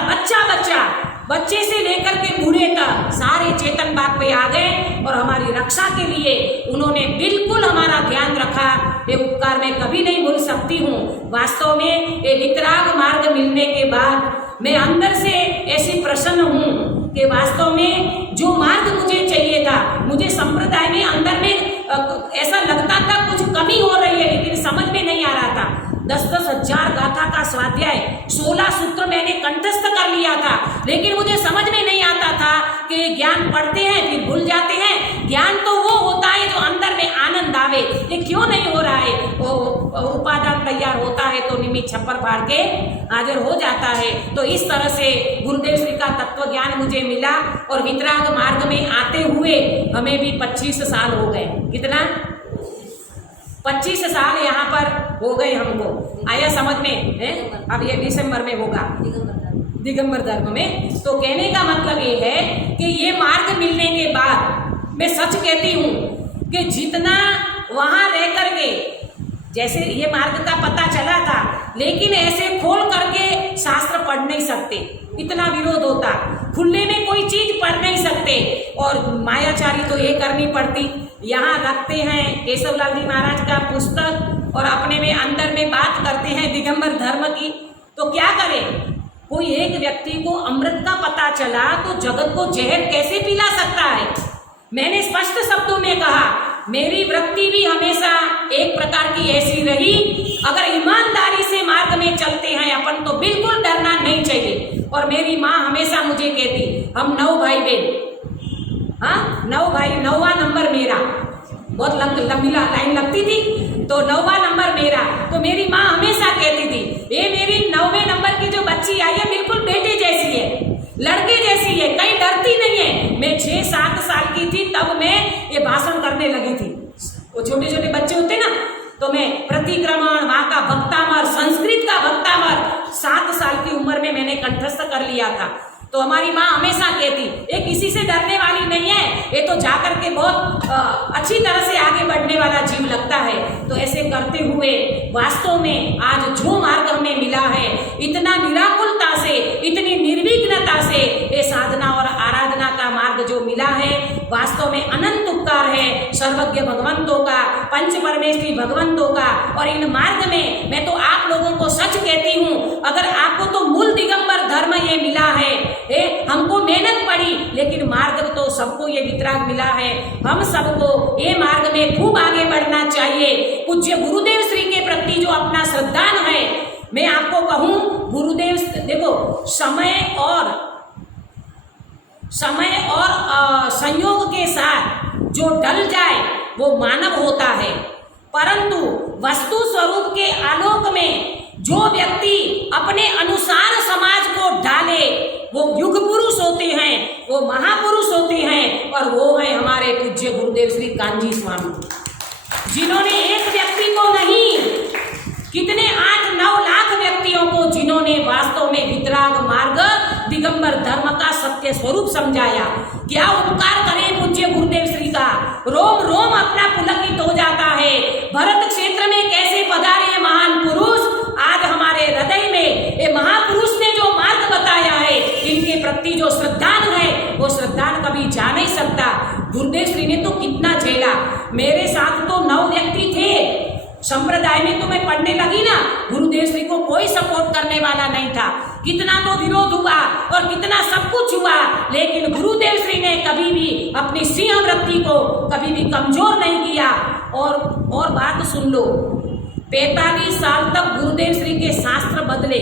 बच्चे से लेकर के बूढ़े तक सारे चेतन बाग पे आ गए और हमारी रक्षा के लिए उन्होंने बिल्कुल हमारा ध्यान रखा। ये उपकार मैं कभी नहीं भूल सकती हूँ। वास्तव में ये वितराग मार्ग मिलने के बाद मैं अंदर से ऐसी प्रसन्न हूँ कि वास्तव में जो मार्ग मुझे चाहिए था, मुझे संप्रदाय में अंदर में ऐसा लगता था कुछ कमी हो रही है, लेकिन समझ में नहीं आ रहा था। 10-10 हजार गाथा का स्वाध्याय, 16 सूत्र मैंने कंठस्थ कर लिया था, लेकिन मुझे समझ में नहीं आता था कि ज्ञान पढ़ते हैं फिर भूल जाते हैं। ज्ञान तो वो होता है जो अंदर में आनंद आवे, ये क्यों नहीं हो रहा है? वो उपादान तैयार होता है तो निमित्त छप्पर फाड़ के हाजिर हो जाता है। तो इस तरह से गुरुदेव श्री का तत्व ज्ञान मुझे मिला और वितराग मार्ग में आते हुए हमें भी 25 साल हो गए। कितना? 25 साल यहाँ पर हो गए हमको। आया समझ में है? अब ये दिसंबर में होगा दिगंबर धर्म में। तो कहने का मतलब ये है कि ये मार्ग मिलने के बाद मैं सच कहती हूँ कि जितना वहाँ रह करके, जैसे ये मार्ग का पता चला था, लेकिन ऐसे खोल करके शास्त्र पढ़ नहीं सकते, इतना विरोध होता। खुले में कोई चीज पढ़ नहीं सकते और मायाचारी तो ये करनी पड़ती। यहाँ रखते हैं केशवलाल जी महाराज का पुस्तक और अपने में अंदर में बात करते हैं दिगंबर धर्म की। तो क्या करें? कोई एक व्यक्ति को अमृत का पता चला तो जगत को जहर कैसे पिला सकता है? मैंने स्पष्ट शब्दों में कहा, मेरी वृत्ति भी हमेशा एक प्रकार की ऐसी रही, अगर ईमानदारी से मार्ग में चलते हैं अपन तो बिल्कुल डरना नहीं चाहिए। और मेरी माँ हमेशा मुझे कहती, हम 9 भाई बहन, हाँ 9 भाई, 9वां नंबर मेरा, बहुत लंबी लाइन लगती थी, तो 9वां नंबर मेरा। तो मेरी माँ हमेशा कहती थी, ये मेरी 9वें नंबर की जो बच्ची आई है बिल्कुल बेटे जैसी है, लड़के जैसी है, कहीं डरती नहीं है। मैं 6-7 साल की थी तब मैं ये भाषण करने लगी थी। वो छोटे छोटे बच्चे होते ना, तो मैं प्रतिक्रमण, वहां का भक्तामर, संस्कृत का भक्तामर 7 साल की उम्र में मैंने कंठस्थ कर लिया था। तो हमारी माँ हमेशा कहती, ये किसी से डरने वाली नहीं है, ये तो जाकर के बहुत अच्छी तरह से आगे बढ़ने वाला जीव लगता है। तो ऐसे करते हुए वास्तव में आज जो मार्ग हमें मिला है, इतना निराकुलता से, इतनी निर्विघ्नता से ये साधना और आराधना का मार्ग जो मिला है, वास्तव में अनंत उपकार है सर्वज्ञ भगवंतों का, पंच परमेश्वरी भगवंतों का। और इन मार्ग में मैं तो आप लोगों को सच कहती हूँ, अगर आपको तो मूल दिगंबर धर्म ये मिला है, हमको मेहनत पड़ी, लेकिन मार्ग तो सबको ये वितराग मिला है। हम सबको ये मार्ग में खूब आगे बढ़ना चाहिए। पूज्य गुरुदेव श्री के प्रति जो अपना श्रद्धान है, मैं आपको कहूं, गुरुदेव देखो, समय और संयोग के साथ जो डल जाए वो मानव होता है, परंतु वस्तु स्वरूप के आलोक में जो व्यक्ति अपने अनुसार समाज को डाले वो युग पुरुष होते हैं, वो महापुरुष होते हैं। और वो है हमारे पूज्य गुरुदेव श्री कांजी स्वामी, जिन्होंने एक व्यक्ति को नहीं, कितने 8-9 लाख व्यक्तियों को, जिन्होंने वास्तव में वितराग मार्ग दिगंबर धर्म का सत्य स्वरूप समझाया। क्या उपकार करें पूज्य गुरुदेव श्री का, रोम रोम अपना पुलकित हो जाता है। भरत क्षेत्र में कैसे पधारे महान पुरुष, आज हमारे हृदय में ये महापुरुष ने जो मार्ग बताया है, इनके प्रति जो श्रद्धान है, वो श्रद्धान कभी जा नहीं सकता। गुरुदेव श्री ने तो कितना झेला, मेरे साथ तो 9 व्यक्ति थे संप्रदाय में, तो मैं पढ़ने लगी ना, गुरुदेव श्री को कोई सपोर्ट करने वाला नहीं था। कितना तो विरोध हुआ और कितना सब कुछ हुआ, लेकिन गुरुदेव श्री ने कभी भी अपनी सिंह वृत्ति को कभी भी कमजोर नहीं किया। और बात सुन लो, 45 साल तक गुरुदेव श्री के शास्त्र बदले,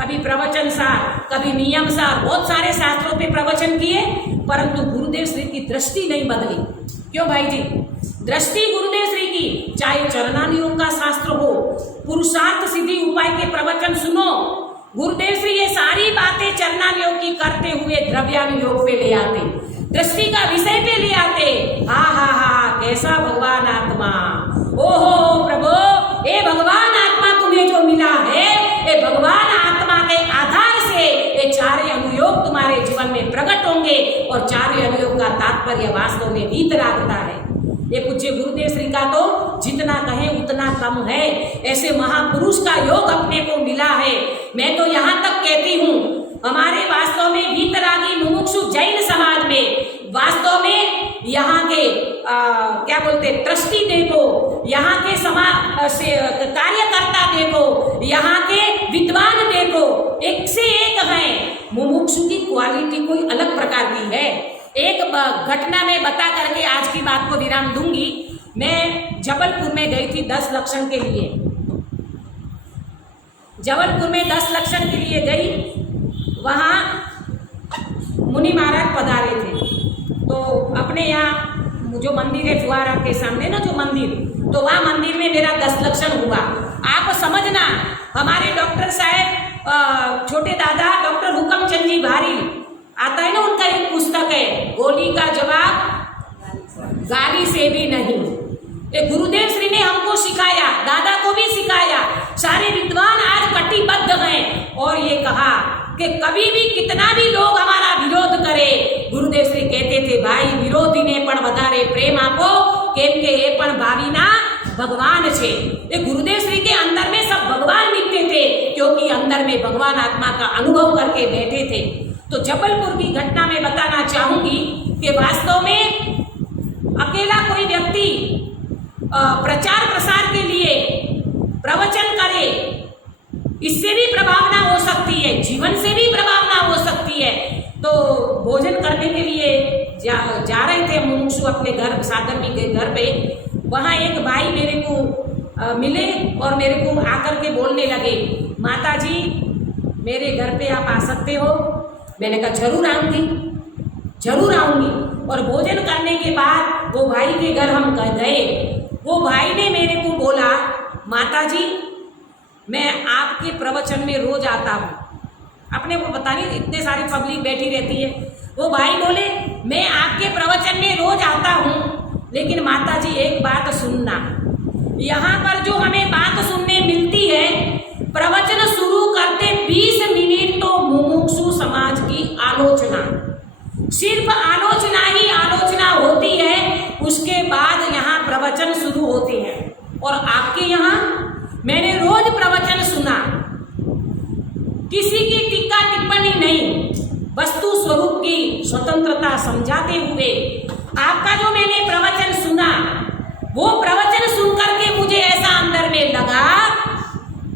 कभी प्रवचन सार, कभी नियम सार, बहुत सारे शास्त्रों पे प्रवचन किए, परंतु गुरुदेव श्री की दृष्टि नहीं बदली। क्यों भाई जी? दृष्टि गुरुदेव श्री की, चाहे चरणानुयोग का शास्त्र हो, पुरुषार्थ सिद्धि उपाय के प्रवचन सुनो, गुरुदेव श्री ये सारी बातें चरणानुयोग की करते हुए द्रव्यानुयोग पे ले आते, दृष्टि का विषय पे ले आते। हा हा हा, कैसा भगवान आत्मा, ओहो प्रभु, ये भगवान आत्मा तुम्हें जो मिला है, ये भगवान आत्मा के आधार से ये 4 अनुयोग तुम्हारे जीवन में प्रकट होंगे। और 4 अनुयोग का तात्पर्य वास्तव में वीतरागता है। ये पूज्य गुरुदेव श्री का तो जितना कहें उतना कम है। ऐसे महापुरुष का योग अपने को मिला है। मैं तो यहाँ तक कहती हूँ, हमारे वास्तव में वीतरागी मुमुक्षु जैन समाज में वास्तव में यहाँ के क्या बोलते ट्रस्टी देखो, यहाँ के कार्यकर्ता देखो, यहाँ के विद्वान देखो, एक से एक हैं। मुमुक्षु की क्वालिटी कोई अलग प्रकार की है। एक घटना में बता करके आज की बात को विराम दूंगी। मैं जबलपुर में गई थी 10 लक्षण के लिए। जबलपुर में 10 लक्षण के लिए गई, वहाँ मुनि महाराज पधारे थे। तो अपने यहाँ जो मंदिर है फुआरा के सामने ना, जो मंदिर, तो वहाँ मंदिर में मेरा 10 लक्षण हुआ। आप समझना, हमारे डॉक्टर साहब छोटे दादा डॉक्टर हुकमचंद जी भारी, आता है ना, उनका एक पुस्तक है, गोली का जवाब गाली से भी नहीं। ये गुरुदेव श्री ने हमको सिखाया, दादा को भी सिखाया। सारे विद्वान आज कटिबद्ध हैं और ये कहा कि कभी भी कितना भी लोग हमारा विरोध करे, गुरुदेव श्री कहते थे, भाई विरोधी ने पण વધારે प्रेम आपो, केम के ये पण भावीना भगवान छे। ये गुरुदेव श्री के अंदर में सब भगवान दिखते थे, क्योंकि अंदर में भगवान आत्मा का अनुभव करके बैठे थे। तो जबलपुर की घटना में बताना चाहूंगी कि वास्तव में अकेला कोई व्यक्ति प्रचार प्रसार के लिए प्रवचन करे, इससे भी प्रभावना हो सकती है, जीवन से भी प्रभावना हो सकती है। तो भोजन करने के लिए जा रहे थे मुमुक्षु अपने घर, सागर जी के घर पे। वहाँ एक भाई मेरे को मिले और मेरे को आकर के बोलने लगे, माता जी मेरे घर पे आप आ सकते हो? मैंने कहा जरूर आऊँगी, जरूर आऊँगी। और भोजन करने के बाद वो भाई के घर हम गए। वो भाई ने मेरे को बोला, माता जी मैं आपके प्रवचन में रोज आता हूँ। अपने को पता नहीं इतने सारी पब्लिक बैठी रहती है। वो भाई बोले मैं आपके प्रवचन में रोज आता हूँ, लेकिन माता जी एक बात सुनना, यहाँ पर जो हमें बात सुनने मिलती है, प्रवचन शुरू करते 20 मिनट तो मुमुक्षु समाज की आलोचना, सिर्फ आलोचना ही आलोचना होती है। उसके बाद यहाँ प्रवचन शुरू होते हैं। और आपके यहाँ मैंने रोज प्रवचन सुना, किसी की टीका टिप्पणी नहीं, वस्तु स्वरूप की स्वतंत्रता समझाते हुए आपका जो मैंने प्रवचन सुना, वो प्रवचन सुनकर के मुझे ऐसा अंदर में लगा,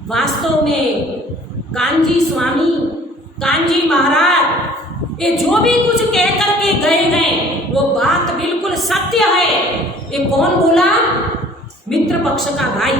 वास्तव में कांजी स्वामी, कांजी महाराज ये जो भी कुछ कह करके गए हैं वो बात बिल्कुल सत्य है। ये कौन बोला? मित्र पक्ष का भाई।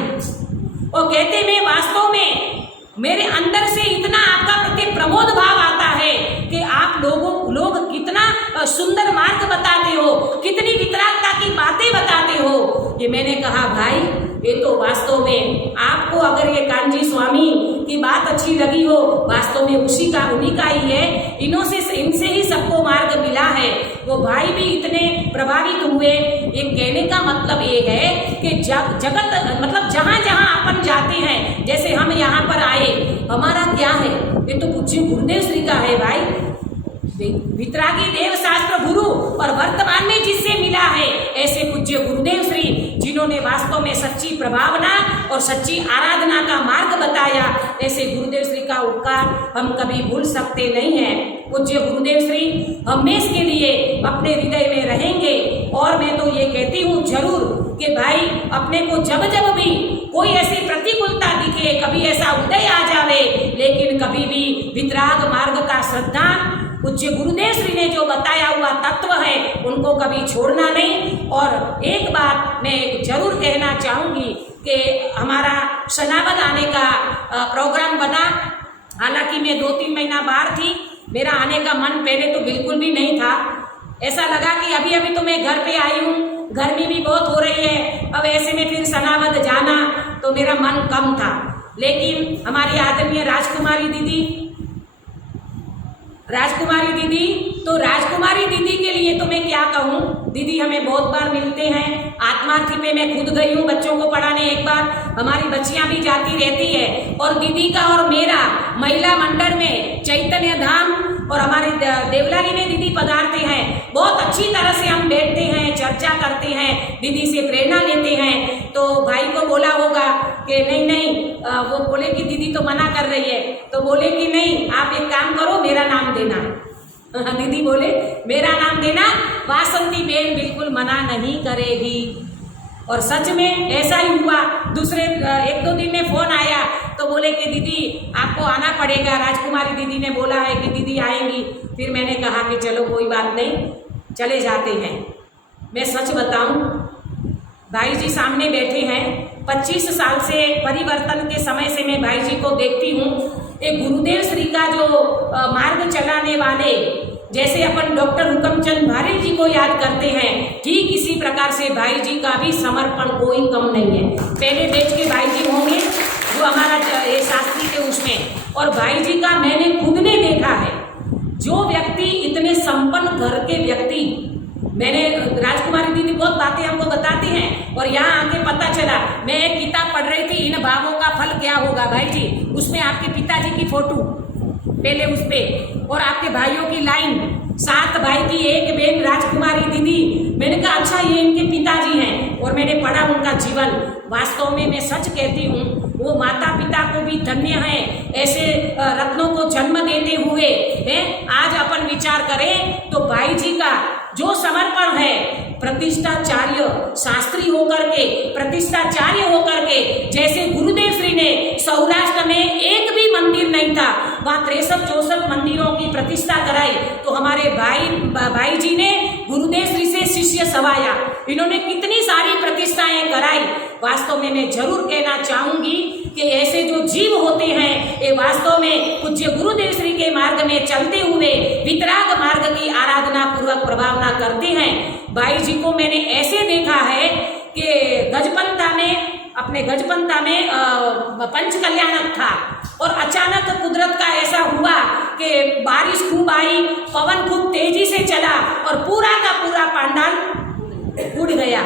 वो कहते मैं वास्तव में मेरे अंदर से इतना आपका प्रति प्रमोद भाव आता है कि आप लोग कितना सुंदर मार्ग बताते हो, कितनी वितरागता की बातें बताते हो। ये मैंने कहा भाई ये तो वास्तव में आपको अगर ये कांजी स्वामी की बात अच्छी लगी हो, वास्तव में उन्हीं का ही है, इनसे ही सबको मार्ग मिला है। वो भाई भी इतने प्रभावित हुए। ये कहने का मतलब ये है कि जगत मतलब जहाँ जहाँ अपन जाते हैं, जैसे हम यहाँ पर आए, हमारा क्या है? ये तो पूज्य गुरुदेव श्री का है भाई। वितरागी देव शास्त्र गुरु और वर्तमान में जिससे मिला है ऐसे पूज्य गुरुदेव श्री, जिन्होंने वास्तव में सच्ची प्रभावना और सच्ची आराधना का मार्ग बताया, ऐसे गुरुदेव श्री का उपकार हम कभी भूल सकते नहीं हैं। पूज्य गुरुदेव श्री हमेशा के लिए अपने हृदय में रहेंगे। और मैं तो ये कहती हूँ जरूर कि भाई अपने को जब जब भी कोई ऐसी प्रतिकूलता दिखे, कभी ऐसा उदय आ जावे, लेकिन कभी भी वितराग मार्ग का श्रद्धा पूज्य गुरुदेव श्री ने जो बताया हुआ तत्व है उनको कभी छोड़ना नहीं। और एक बात मैं जरूर कहना चाहूँगी कि हमारा सनावद आने का प्रोग्राम बना, हालांकि मैं 2-3 महीना बाहर थी, मेरा आने का मन पहले तो बिल्कुल भी नहीं था। ऐसा लगा कि अभी अभी तो मैं घर पे आई हूँ, गर्मी भी बहुत हो रही है, अब ऐसे में फिर सनावद जाना तो मेरा मन कम था। लेकिन हमारी आदरणीय राजकुमारी दीदी के लिए तो मैं क्या कहूँ, दीदी हमें बहुत बार मिलते हैं। आत्मार्थी पे मैं खुद गई हूँ बच्चों को पढ़ाने, एक बार हमारी बच्चियाँ भी जाती रहती है। और दीदी का और मेरा महिला मंडल में चैतन्य धाम और हमारी देवलाली में दीदी पधारते हैं। बहुत अच्छी तरह से हम बैठते हैं, चर्चा करते हैं, दीदी से प्रेरणा लेते हैं। तो भाई को बोला होगा कि नहीं, वो बोले कि दीदी तो मना कर रही है, तो बोले कि नहीं आप एक काम करो मेरा नाम देना। दीदी बोले मेरा नाम देना, वासंती बेन बिल्कुल मना नहीं करेगी। और सच में ऐसा ही हुआ। दूसरे 1-2 दिन में फोन आया तो बोले कि दीदी आपको आना पड़ेगा, राजकुमारी दीदी ने बोला है कि दीदी आएंगी। फिर मैंने कहा कि चलो कोई बात नहीं, चले जाते हैं। मैं सच बताऊं, भाई जी सामने बैठे हैं, 25 साल से परिवर्तन के समय से मैं भाई जी को देखती हूँ। एक गुरुदेव श्री का जो मार्ग चलाने वाले, जैसे अपन डॉक्टर हुकमचंद भारेल जी को याद करते हैं, ठीक इसी प्रकार से भाई जी का भी समर्पण कोई कम नहीं है। पहले बैच के भाई जी होंगे जो हमारा ये शास्त्री के उसमें। और भाई जी का मैंने खुद ने देखा है, जो व्यक्ति इतने संपन्न घर के व्यक्ति, मैंने राजकुमारी दीदी बहुत बातें हमको बताती हैं। और यहाँ आके पता चला, मैं एक किताब पढ़ रही थी, इन भावों का फल क्या होगा भाई जी, उसमें आपके पिताजी की फोटो पहले उस पे, और आपके भाइयों की लाइन, 7 भाई की 1 बहन राजकुमारी दीदी। मैंने कहा अच्छा ये इनके पिताजी हैं। और मैंने पढ़ा उनका जीवन, वास्तव में मैं सच कहती हूँ वो माता पिता को भी धन्य है, ऐसे रत्नों को जन्म देते हुए हैं। आज अपन विचार करें तो भाई जी का जो समर्पण है, प्रतिष्ठाचार्य शास्त्री होकर के, प्रतिष्ठाचार्य होकर के, जैसे गुरुदेव श्री ने सौराष्ट्र में एक भी मंदिर नहीं था, वहाँ 63-64 मंदिरों की प्रतिष्ठा कराई। तो हमारे भाई जी ने गुरुदेव श्री से शिष्य सवाया, इन्होंने कितनी सारी प्रतिष्ठाएं कराई। वास्तव में मैं जरूर कहना चाहूंगी कि ऐसे जो जीव होते हैं ये वास्तव में पूज्य गुरुदेव श्री के मार्ग में चलते हुए वितराग मार्ग की आराधना पूर्वक प्रभावना करते हैं। भाई जी को मैंने ऐसे देखा है कि गजपंथा में, अपने गजपंथा में पंच कल्याणक था और अचानक कुदरत का ऐसा हुआ कि बारिश खूब आई, पवन खूब तेजी से चला और पूरा का पूरा पंडाल उड़ गया।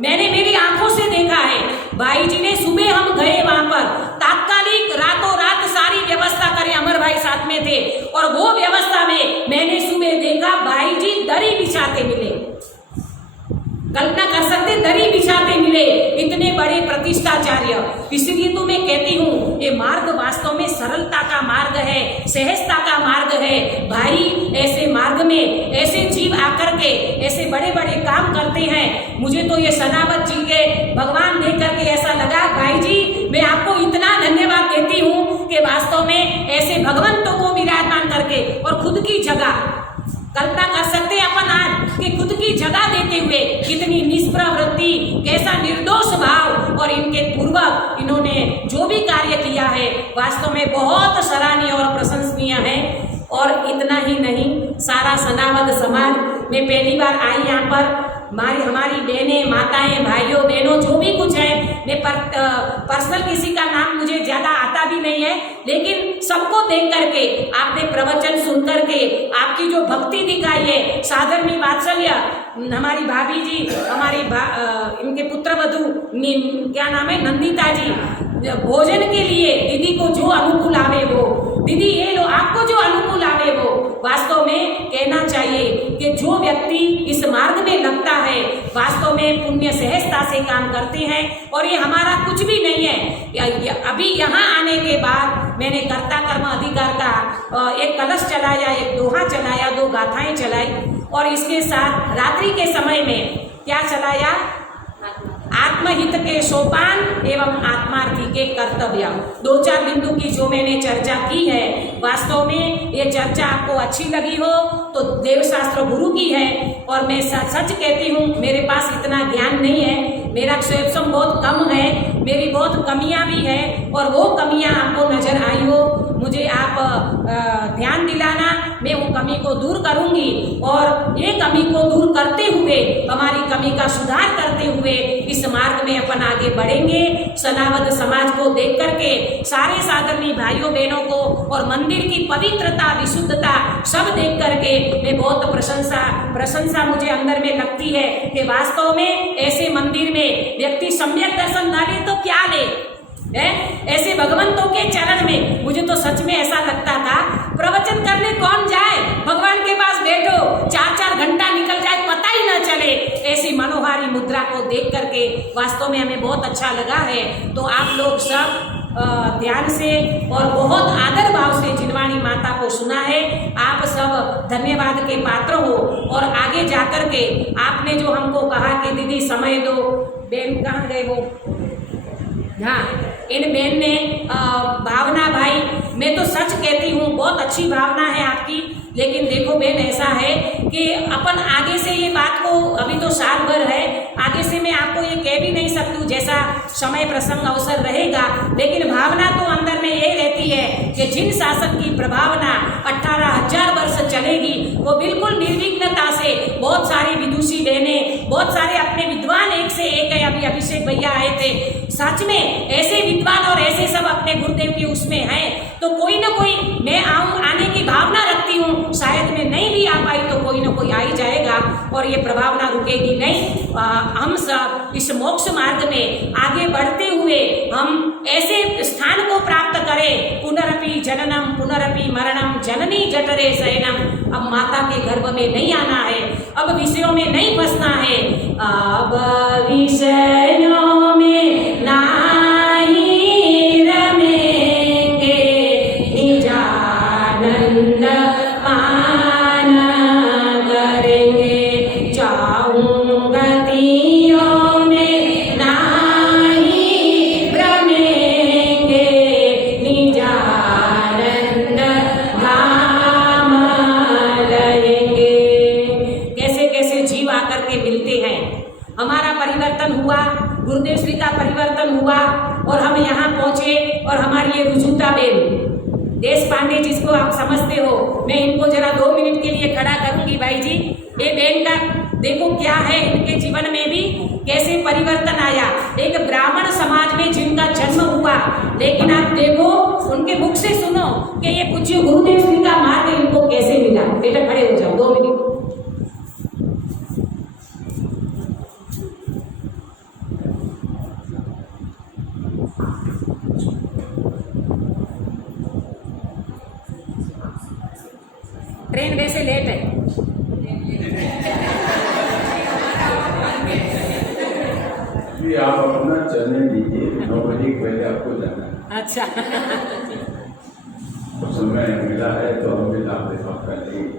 मैंने मेरी आंखों से देखा है। भाई जी ने, सुबह हम गए वहां पर, तात्कालिक रातों रात सारी व्यवस्था करें, अमर भाई साथ में थे और वो व्यवस्था में मैंने सुबह देखा भाई जी दरी बिछाते मिले। कल्पना कर सकते, दरी बिछाते मिले, इतने बड़े प्रतिष्ठाचार्य। इसलिए तो मैं कहती हूँ ये मार्ग वास्तव में सरलता का मार्ग है, सहजता का मार्ग है। भाई ऐसे मार्ग में ऐसे जीव आकर के ऐसे बड़े बड़े काम करते हैं। मुझे तो ये सनावत जी के भगवान देख करके ऐसा लगा, भाई जी मैं आपको इतना धन्यवाद देती हूँ कि वास्तव में ऐसे भगवंतों को विराजमान करके और खुद की जगह, कल्पना कर सकते हैं अपन आज कि खुद की जगह देते हुए कितनी निष्प्रवृत्ति, कैसा निर्दोष भाव, और इनके पूर्वक इन्होंने जो भी कार्य किया है वास्तव में बहुत सराहनीय और प्रशंसनीय है। और इतना ही नहीं, सारा सनावद समाज, मैं पहली बार आई यहाँ पर, हमारी बहनें, माताएं, भाइयों बहनों जो भी कुछ है, मैं पर्सनल किसी का नाम मुझे ज्यादा आता भी नहीं है, लेकिन सबको देख करके, आपने प्रवचन सुन करके, आपकी जो भक्ति दिखाई है, साधर्मी वात्सल्य, हमारी भाभी जी, हमारी इनके पुत्रवधू क्या नाम है, नंदिता जी, भोजन के लिए दीदी को जो अनुकूल आवे वो, दीदी ये लो, आपको जो अनुकूल आवे वो, वास्तव में कहना चाहिए कि जो व्यक्ति इस मार्ग में लगता है वास्तव में पुण्य सहजता से काम करते हैं। और ये हमारा कुछ भी नहीं है। अभी यहाँ आने के बाद मैंने कर्ता कर्म अधिकार का एक कलश चलाया, एक दोहा चलाया, 2 गाथाएं चलाई, और इसके साथ रात्रि के समय में क्या चलाया, आत्महित के सोपान एवं आत्मार्थी के कर्तव्य। 2-4 बिंदु की जो मैंने चर्चा की है, वास्तव में ये चर्चा आपको अच्छी लगी हो तो देवशास्त्र गुरु की है। और मैं सच कहती हूँ, मेरे पास इतना ज्ञान नहीं है, मेरा स्वयं बहुत कम है, मेरी बहुत कमियां भी है, और वो कमियां आपको नजर आई हो, मुझे आप ध्यान दिलाना, मैं वो कमी को दूर करूंगी। और ये कमी को दूर करते हुए, हमारी कमी का सुधार करते हुए इस मार्ग में अपन आगे बढ़ेंगे। सनावद समाज को देख करके, सारे साधर्मी भाइयों बहनों को और मंदिर की पवित्रता, विशुद्धता सब देख करके मैं बहुत प्रशंसा मुझे अंदर में लगती है कि वास्तव में ऐसे मंदिर में व्यक्ति सम्यक दर्शन न ले तो क्या ले, ऐसे भगवंतों के चरण में। मुझे तो सच में ऐसा लगता था, प्रवचन करने कौन जाए, भगवान के पास बैठो, 4-4 घंटा निकल जाए पता ही ना चले। ऐसी मनोहारी मुद्रा को देख करके वास्तव में हमें बहुत अच्छा लगा है। तो आप लोग सब ध्यान से और बहुत आदर भाव से जिनवाणी माता को सुना है, आप सब धन्यवाद के पात्र हो। और आगे जाकर के आपने जो हमको कहा कि दीदी समय दो, बहन कहाँ गए वो, हाँ, इन बहन ने भावना भाई, मैं तो सच कहती हूँ बहुत अच्छी भावना है आपकी। लेकिन देखो बहन, ऐसा है कि अपन आगे से ये बात को, अभी तो साल भर है, आगे से मैं आपको ये कह भी नहीं सकती हूँ, जैसा समय प्रसंग अवसर रहेगा। लेकिन भावना तो अंदर में ये रहती है कि जिन शासक की प्रभावना 18,000 वर्ष चलेगी, वो बिल्कुल निर्विघ्नता से, बहुत सारी विदुषी बहनें, बहुत सारे अपने विद्वान एक से एक है, अभी अभिषेक भैया आए थे, सच में ऐसे विद्वान और ऐसे सब अपने गुरुदेव की उसमें हैं। तो कोई ना कोई मैं आने की भावना रखती हूँ, शायद मैं नहीं भी आ पाई तो कोई ना कोई आ ही जाएगा, और ये प्रभावना रुकेगी नहीं। हम सब इस मोक्ष मार्ग में आगे बढ़ते हुए हम ऐसे स्थान को प्राप्त करें, पुनरपि जननम पुनरपि मरणम जननी जठरे शयनम। अब माता के गर्भ में नहीं आना है, अब विषयों में नहीं फंसना है, अब विषयों में नहीं रमेंगे, निजानंद मान करेंगे, चाहूं गतियों में नहीं भ्रमेंगे, निजानंद धाम रहेंगे। कैसे कैसे जीव आकर के मिलते हैं, हमारा परिवर्तन हुआ, गुरुदेव श्री का परिवर्तन हुआ और हम यहाँ पहुँचे। और हमारी ये रुजुता बेन देश पांडे, जिसको आप समझते हो, मैं इनको जरा 2 मिनट के लिए खड़ा करूंगी। भाई जी, ये बेन का देखो क्या है, इनके जीवन में भी कैसे परिवर्तन आया। एक ब्राह्मण समाज में जिनका जन्म हुआ, लेकिन आप देखो उनके मुख से सुनो कि ये पूज्य गुरुदेव श्री का मार्ग इनको कैसे मिला। बेटा खड़े हो जाओ 2 मिनट। ट्रेन वैसे लेट है। जी आप अपना चलने दीजिए, 9 बजे पहले आपको जाना है। अच्छा तो समय मिला है तो हम भी आपके साथ कर लेंगे।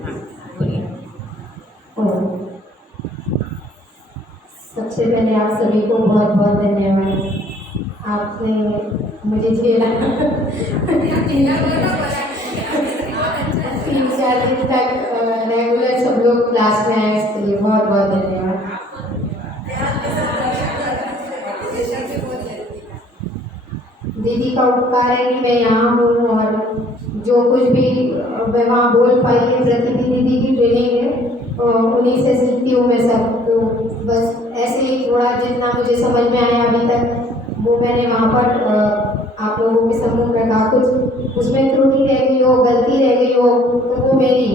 सबसे पहले आप सभी को बहुत बहुत धन्यवाद। आपने मुझे झेला 3-4 दिन तक रेगुलर सब लोग क्लास में आए, इसके लिए बहुत बहुत धन्यवाद। दीदी का उपकार है कि मैं यहाँ हूँ और जो कुछ भी मैं वहाँ बोल पाई है, प्रतिदिन दीदी की ट्रेनिंग है, उन्हीं से सीखती हूँ मैं सब। तो बस ऐसे ही थोड़ा जितना मुझे समझ में आया अभी तक वो मैंने वहाँ पर आप लोगों के सम्मुख रखा। कुछ उसमें त्रुटि रह गई हो, गलती रह गई हो तो वो मेरी,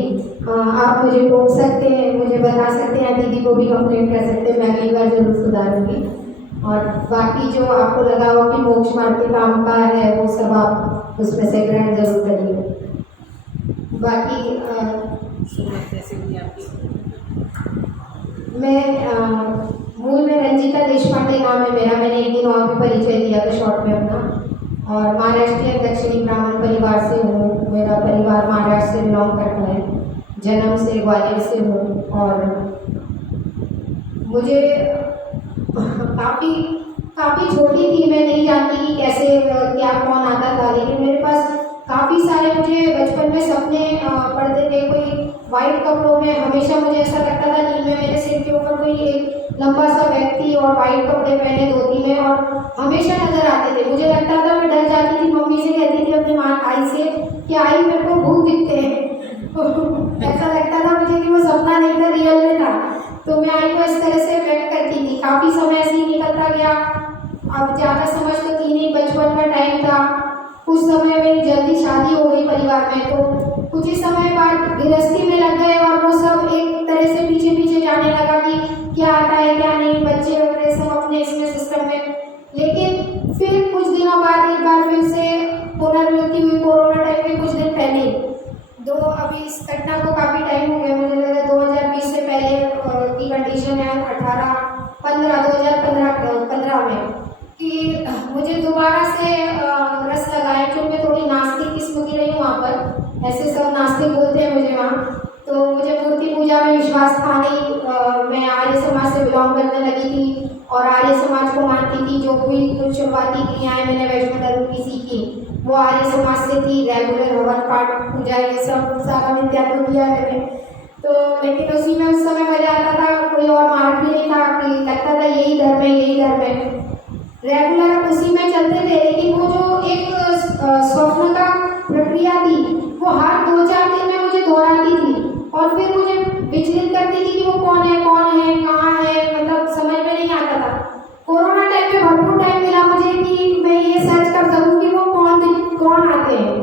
आप मुझे टोक सकते हैं, मुझे बता सकते हैं, दीदी को भी कंप्लेंट कर सकते हैं, मैं अगली बार जरूर सुधारूंगी। और बाकी जो आपको लगा हो कि मोक्ष मार्ग के काम का है वो सब आप उसमें से ग्रहण जरूर करिए। बाकी मैं मूल में रंजीता देशपांडे नाम है मेरा। मैंने एक दिन और भी परिचय दिया था शॉर्ट में अपना। और महाराष्ट्रीय दक्षिणी ब्राह्मण परिवार से हूँ। मेरा परिवार महाराष्ट्र से बिलोंग करता है, जन्म से ग्वालियर से हूँ। और मुझे काफ़ी छोटी थी, मैं नहीं जानती कि कैसे क्या कौन आता था, लेकिन मेरे पास काफ़ी सारे मुझे बचपन में सपने पड़ते थे। कोई वाइट कपड़ों में, हमेशा मुझे ऐसा लगता था नींद में मेरे सिर के ऊपर कोई एक लंबा सा व्यक्ति और वाइट कपड़े पहने, धोती में, और हमेशा नजर आते थे। मुझे लगता था, मैं डर जाती थी, मम्मी से कहती थी अपनी माँ आई से कि आई मेरे को भूत दिखते हैं। ऐसा लगता था मुझे कि वो सपना नहीं था, रियल में था। तो मैं आई को इस तरह से व्यक्त करती थी। काफ़ी समय ऐसे ही निकलता गया। अब ज़्यादा समझ तो थी नहीं, बचपन का टाइम था। कुछ समय मेरी जल्दी शादी हो गई परिवार में, तो कुछ ही समय बाद गृहस्थी में लग गए और वो सब एक तरह से पीछे पीछे जाने लगा कि क्या आता है क्या नहीं, बच्चे वगैरह सब अपने इसमें सिस्टम में। लेकिन फिर कुछ दिनों बाद एक बार फिर से पुनर्वृत्ति हुई, कोरोना टाइम के कुछ दिन पहले। अभी इस घटना को काफ़ी टाइम हो गया, मुझे लगा 2020 से पहले की कंडीशन है, 2015 में, कि मुझे दोबारा से रस लगाए। क्योंकि मैं थोड़ी नास्तिक किस्म की रही हूँ वहाँ पर, ऐसे सब नास्तिक बोलते हैं मुझे वहाँ। तो मुझे मूर्ति पूजा में विश्वास था नहीं। मैं आर्य समाज से बिलोंग करने लगी थी और आर्य समाज को मानती थी। जो कोई कुछ शुरुआती क्रियाएँ मैंने वैष्णव धर्म की सीखी वो आर्य समाज से थी। रेगुलर हवन पाठ पूजा ये सब सारा नित्यात्व किया मैंने। तो लेकिन उसी में उस समय मजा आता था, कोई और मार्ग भी नहीं था, कि लगता था यही धर्म है यही धर्म है। रेगुलर उसी में चलते थे। लेकिन वो जो एक स्वप्न का प्रक्रिया थी वो हर 2-4 दिन में मुझे दोहराती थी और फिर मुझे विचलित करती थी कि वो कौन है कहाँ है, मतलब समझ में नहीं आता था। कोरोना टाइम में भरपूर टाइम मिला मुझे कि मैं ये सर्च कर सकूँ कि वो कौन आते हैं।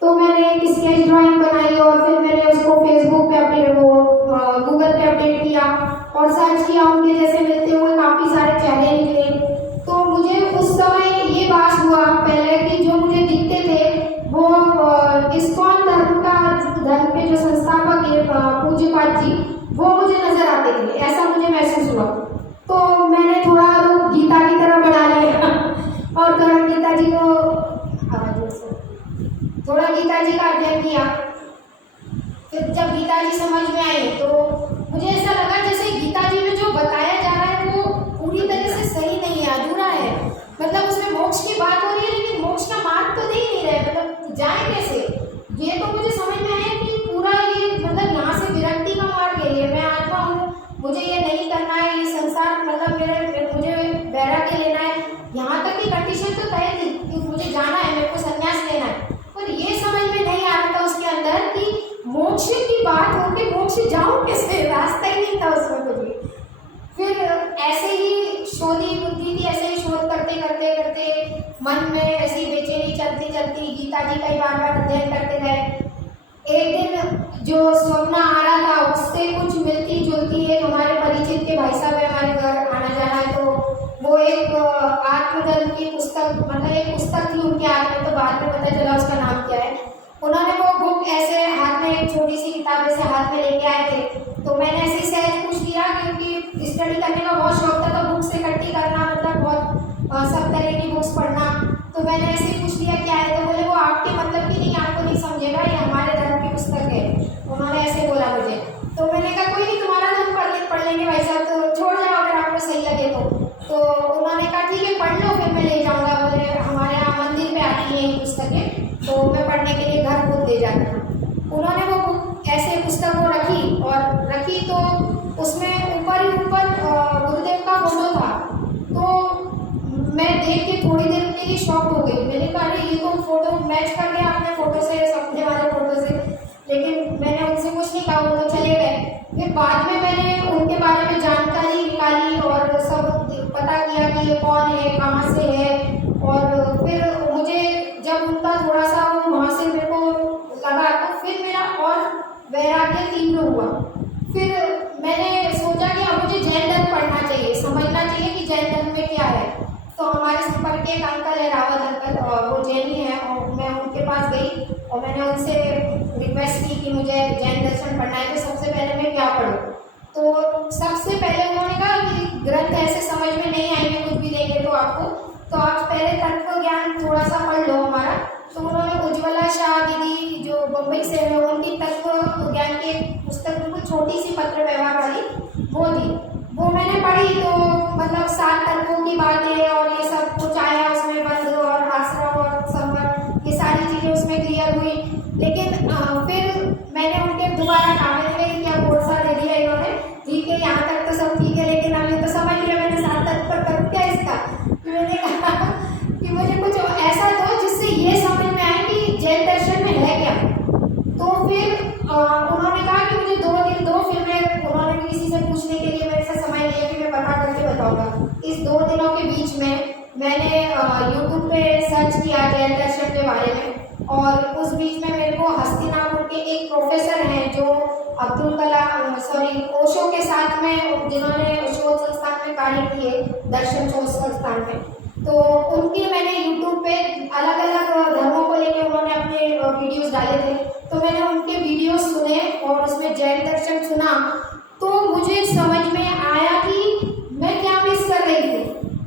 तो मैंने एक स्केच ड्राइंग बनाई और फिर मैंने उसको फेसबुक पे अपडेट, गूगल पे अपडेट किया और सर्च किया। उनके जैसे मिलते हुए काफ़ी सारे चेहरे निकले। तो मुझे उस समय ये बात हुआ पहले कि जो मुझे दिखते थे वो इस्कॉन धर्म के जो संस्थापक पूज्यपाद जी वो मुझे नजर आते थे, ऐसा मुझे महसूस हुआ। तो मैंने थोड़ा तो गीता की तरह बना लिया और गीता जी को थोड़ा गीता जी का अध्ययन किया। फिर जब गीता जी समझ में आई तो मुझे ऐसा लगा जैसे गीता जी में जो बताया जा रहा है वो पूरी तरह से सही नहीं है, अधूरा है। मतलब उसमें मोक्ष की बात हो रही है लेकिन मोक्ष का मार्ग तो दे ही नहीं रहे, मतलब जाए कैसे। ये तो मुझे समझ में आया कि पूरा ये मतलब यहाँ से विरक्ति का मार्ग है, ये मैं आत्मा हूँ, मुझे ये नहीं करना है, ये संसार मतलब मुझे वैराग्य लेना है। यहाँ तक की कंडीशन तो तय थी कि मुझे जाना है, मेरे को संन्यास लेना है, पर ये समझ में नहीं आ रहा था उसके अंदर कि मोक्ष की बात हो के मोक्ष जाऊं कैसे, रास्ता ही नहीं था उसमें कुछ भी। फिर ऐसे ही शोधी बुद्धि थी, ऐसे ही शोध करते करते करते मन में ऐसी बेचैनी चलती चलती गीता जी का ही बार बार अध्ययन करते गए। एक दिन जो स्वप्न आ रहा था उससे कुछ मिलती जुलती एक हमारे परिचित के भाई साहब है, हमारे घर आना जाना है, तो वो एक आत्मधर्म की पुस्तक, मतलब एक पुस्तक थी उनके हाथ में, तो बाद में पता चला उसका नाम क्या है। उन्होंने वो बुक ऐसे हाथ में, एक छोटी सी किताब ऐसे हाथ में लेके आए थे, तो मैंने ऐसे ही सहज पूछ लिया क्योंकि स्टडी करने का बहुत शौक था, तो बुक्स इकट्ठी करना मतलब बहुत सब तरह की बुक्स पढ़ना, तो मैंने ऐसे ही पूछ लिया क्या है, तो बोले वो आपके मतलब की नहीं, आपको नहीं समझेगा, ये हमारे धर्म की पुस्तक है। उन्होंने ऐसे बोला मुझे, तो मैंने कहा कोई नहीं, तुम्हारा धर्म पढ़ लेंगे भाई साहब, तो छोड़ जाओ अगर आपको सही लगे तो उन्होंने कहा ठीक है पढ़ लो, फिर मैं ले जाऊँगा। बोले हमारे यहाँ मंदिर में आती है ये पुस्तकें, तो मैं पढ़ने के लिए घर खुद ले जाता हूँ। उन्होंने वो बुक ऐसे पुस्तक को रखी तो उसमें ऊपर ही ऊपर गुरुदेव का फोटो था, तो मैं देख के थोड़ी देर के लिए शॉक हो गई। मैंने कहा अरे ये तो फोटो मैच कर गया अपने फोटो से, सपने वाले फोटो से, लेकिन मैंने उनसे कुछ नहीं कहा, वो तो चले गए। फिर बाद में मैंने उनके बारे में जानकारी निकाली और सब पता किया कि ये कौन है, कहाँ से है, और फिर मुझे जब उनका थोड़ा सा वो वहाँ से मेरे को लगा, तो फिर मेरा और वैराग्य तीव्र हुआ। फिर मैंने सोचा कि अब मुझे जैन धर्म पढ़ना चाहिए, समझना चाहिए कि जैन धर्म में क्या है। तो हमारे संपर्क के एक अंकल है, रावत अंकल, वो जैनी है, और मैं उनके पास गई और मैंने उनसे रिक्वेस्ट की कि मुझे जैन दर्शन पढ़ना है, तो सबसे पहले मैं क्या पढ़ूँ। तो सबसे पहले उन्होंने कहा कि ग्रंथ ऐसे समझ में नहीं आएंगे, कुछ भी देंगे तो आपको, तो आप पहले तत्व ज्ञान थोड़ा सा पढ़ लो हमारा। तो उन्होंने उज्ज्वला शाह दीदी जो बम्बई से है, उनकी तत्व ज्ञान की एक पुस्तक, बिल्कुल छोटी सी पत्र व्यवहार वाली वो थी, वो मैंने पढ़ी। तो मतलब 7 तत्वों की बातें और ये सब कुछ आया उसमें, बंध और आश्रम और संवर, ये सारी चीज़ें उसमें क्लियर हुई। लेकिन फिर मैंने उनके दोबारा कागज में क्या कोर्सा दे दिया इन्होंने, ठीक है यहाँ तक तो सब ठीक है, लेकिन अब ये तो समझ लिया मैंने 7 तत्व पर करूँ क्या इसका। मैंने कहा कि मुझे कुछ ऐसा दो जिससे ये समझ में आए कि जैन दर्शन में है क्या। तो फिर उन्होंने कहा कि मुझे 2 दिन दो, फिर मैं उन्होंने किसी से पूछने के लिए मेरे से समय लिया कि मैं पता करके बताऊंगा। इस 2 दिनों के बीच में मैंने यूट्यूब पे सर्च किया जैन दर्शन के बारे में, और उस बीच में मेरे को हस्तिनापुर के एक प्रोफेसर हैं जो ओशो के साथ में, जिन्होंने शोध संस्थान में कार्य किए, दर्शन शोध संस्थान में, तो उनके मैंने यूट्यूब पे अलग अलग धर्मों को लेके उन्होंने अपने वीडियोस डाले थे, तो मैंने उनके वीडियोस सुने और उसमें जैन दर्शन सुना, तो मुझे समझ में आया कि मैं क्या मिस कर रही थी।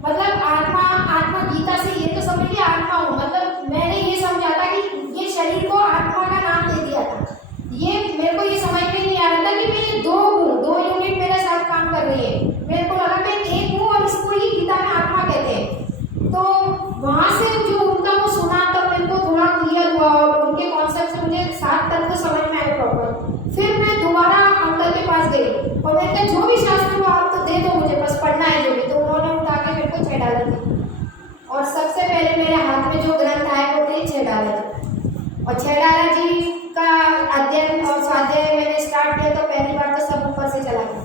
मतलब आत्मा गीता से ये तो समझ लिया आत्मा हूँ, मतलब मैंने ये समझा था कि ये शरीर को आत्मा का नाम दे दिया था। ये मेरे को ये समझ में नहीं आ रहा था कि मैं 2 हूँ, 2 यूनिट मेरे साथ काम कर रही है। मेरे को लगा मैं 1 हूँ और इसको ही गीता में आत्मा कहते हैं। तो वहाँ से जो उनका वो सुना तब मेरे को थोड़ा क्लियर हुआ और उनके कॉन्सेप्ट से मुझे 7 तत्व समझ में आए प्रॉपर। फिर मैं दोबारा अंकल के पास गई और मैंने कहा जो भी शास्त्र हो आप तो दे दो, मुझे बस पढ़ना है जो भी। तो उन्होंने उठा के मेरे को छेड़ा दी और सबसे पहले मेरे हाथ में जो ग्रंथ आए वो थे छेड़ाला जी। और छेड़ाला जी का अध्ययन और स्वाध्याय मैंने स्टार्ट किया तो पहली बार तो सब ऊपर से चला गया,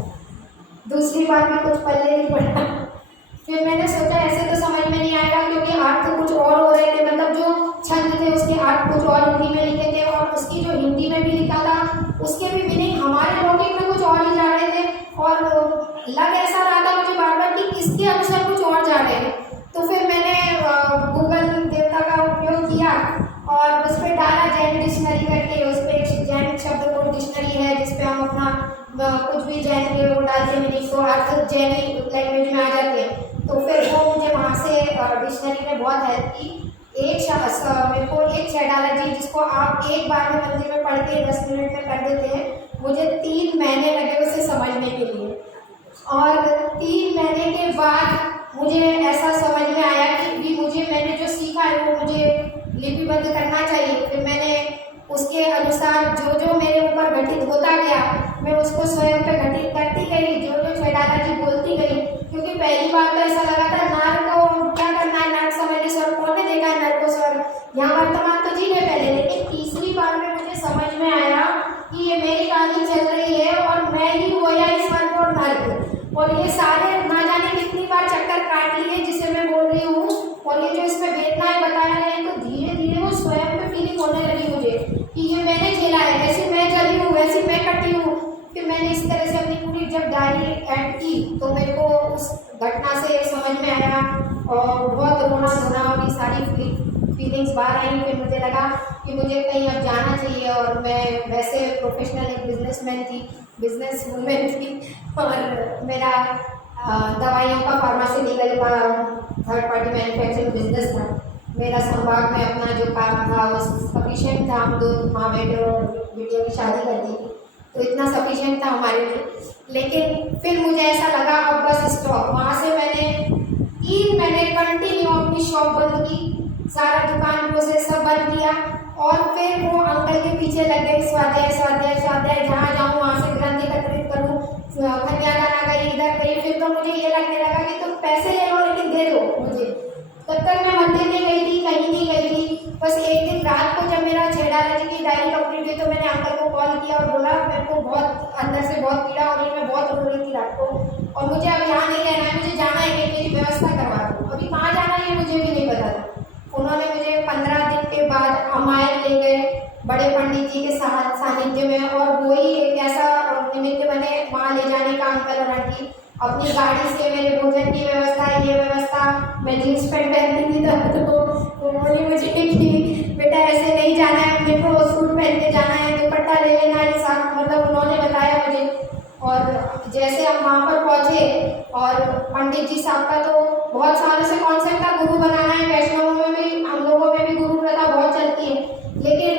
दूसरी बार में कुछ पल्ले नहीं पड़ा। फिर मैंने सोचा ऐसे तो समझ में नहीं आएगा, क्योंकि अर्थ कुछ और हो रहे थे, मतलब जो छंद थे उसके अर्थ कुछ और हिंदी में लिखे थे और उसकी जो हिंदी में भी लिखा था उसके भी मीनिंग हमारे लौकिक में कुछ और ही जा रहे थे, और लग ऐसा रहा था मुझे बार बार कि किसके अनुसार कुछ और जा रहे हैं। तो फिर मैंने गूगल देवता का उपयोग किया और उस पर डाला जैन डिक्शनरी करके, उस पर एक जैन शब्दकोश डिक्शनरी है जिसपे हम अपना कुछ भी जैन के वो डालते मीनिंग तो अर्थ जैनी लैंग्वेज में आ जाते हैं। तो फिर वो मुझे वहाँ से डिक्शनरी ने बहुत हेल्प की। मेरे को एक छेड़ाला जी जिसको आप एक बार में मंदिर में पढ़ के 10 मिनट में कर देते हैं, मुझे 3 महीने लगे उसे समझने के लिए। और 3 महीने के बाद मुझे ऐसा समझ में आया कि मुझे मैंने जो सीखा है वो मुझे लिपिबद्ध करना चाहिए। फिर मैंने उसके अनुसार जो जो मेरे ऊपर घटित होता गया मैं उसको स्वयं पे घटित करती गई, जो जो छेड़ाला जी बोलती गई। क्योंकि पहली बार तो ऐसा लगा था नार को क्या करना और बहुत रोना धोना और ये सारी फीलिंग्स बाहर आई। फिर मुझे लगा कि मुझे कहीं अब जाना चाहिए, और मैं वैसे प्रोफेशनल एक बिजनेस वूमेन थी, और मेरा दवाइयों का फार्मास्यूटिकल का थर्ड पार्टी मैन्युफैक्चरिंग बिजनेस था। मेरा संभाग में अपना जो काम था वो सफिशिएंट था। हम 2 माँ बेटे और बेटियों की शादी कर दी थी, तो इतना सफिशिएंट था हमारे लिए। लेकिन फिर मुझे ऐसा लगा अब बस स्टॉप। वहाँ से मैंने 3 महीने कंटिन्यू अपनी शॉप बंद की, सारा दुकान प्रोसेस सब बंद किया, और फिर वो अंकल के पीछे लग गए, स्वाध्याय स्वाध्याय स्वाध्याय, जहाँ जाऊँ वहाँ से ग्रंथ एकत्रित करूँ, कन्यादान गई, इधर गई। फिर तो मुझे ये लगने लगा कि तुम पैसे ले लो लेकिन दे दो मुझे। तब तक मैं मंदिर नहीं गई थी, कहीं नहीं गई थी। बस एक दिन रात को जब मेरा छेड़ा जी की डायरी कंप्लीट हुई तो मैंने अंकल को कॉल किया और बोला मेरे को बहुत अंदर से बहुत पीड़ा हो रही है, मैं बहुत रो रही थी रात को, और मुझे अब यहाँ नहीं रहना है, मुझे जाना है, कि मेरी व्यवस्था करवा दो। अभी कहाँ जाना है मुझे भी नहीं पता था। उन्होंने मुझे 15 दिन के बाद अमायल ले गए बड़े पंडित जी के सानिध्य में, और वही एक ऐसा निमित्त बने वहाँ ले जाने का अंकल और आंटी। अपनी गाड़ी से मेरे भोजन की व्यवस्था, ये व्यवस्था, मैं जीन्स पैंट पहनती थी तो बोली मुझे कि बेटा ऐसे नहीं जाना है, अपने को सूट पहन के जाना है, दुपट्टा ले लेना है, सब मतलब उन्होंने बताया मुझे। और जैसे हम वहाँ पर पहुँचे, और पंडित जी साहब का तो बहुत सालों से कॉन्सेप्ट था गुरु बनाना है, वैष्णवों में भी हम लोगों में भी गुरु प्रथा बहुत चलती है, लेकिन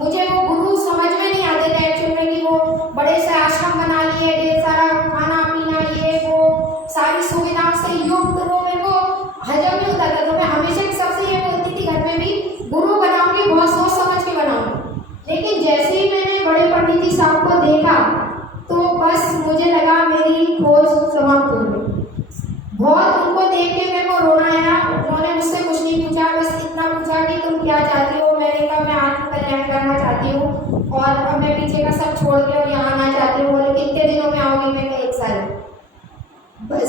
मुझे वो गुरु समझ में नहीं आते थे एक्चुअली में, कि वो बड़े से आश्रम बना लिए, ढेर सारा खाना पीना ये वो सारी सुविधाओं से युक्त, तो वो मेरे को हजम नहीं होता था। तो मैं हमेशा सबसे ये बोलती थी घर में भी गुरु बनाऊंगी, बहुत सोच समझ के बनाऊंगी। लेकिन जैसे ही मैंने बड़े पंडित जी साहब को देखा तो बस मुझे लगा मेरी खोज समाप्त हो गई। बहुत उनको देख के मेरे को रोना आया। उन्होंने मुझसे कुछ नहीं पूछा, बस इतना पूछा कि तुम क्या चाहती हो। मैंने कहा मैं आत्म कल्याण करना चाहती हूँ, और अब मैं पीछे का सब छोड़ के और यहाँ आना चाहती हूँ। बोले कितने दिनों में आओगी? मैं कहा 1 साल। बस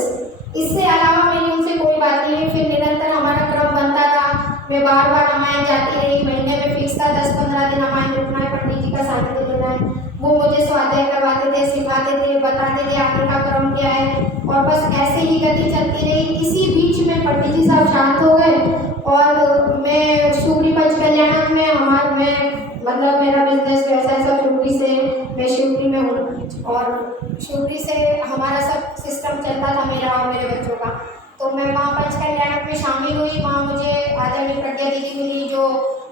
इससे अलावा मेरी उनसे कोई बात नहीं है। फिर निरंतर हमारा क्रम बनता था, मैं बार बार रामायण जाती रही, महीने में फिक्स था 10-15 दिन रामायण रुकना है, पंडित जी का सानिध्य लेना है। वो मुझे स्वाध्याय करवाते थे, सिखाते थे, बताते थे आगे का क्रम क्या है, और बस ऐसे ही गति चलती रही। इसी बीच में पंडित जी साहब शांत हो गए, और मैं शिवपुरी पंच कल्याण में मतलब मेरा बिजनेस व्यवसाय सब शिवपुरी से, मैं शिवपुरी में हूँ, और शिवपुरी से हमारा सब सिस्टम चलता था मेरा और मेरे बच्चों का। तो मैं वहाँ पंच कल्याण में शामिल हुई। वहाँ मुझे आदरणीय प्रज्ञा दीदी मिली, जो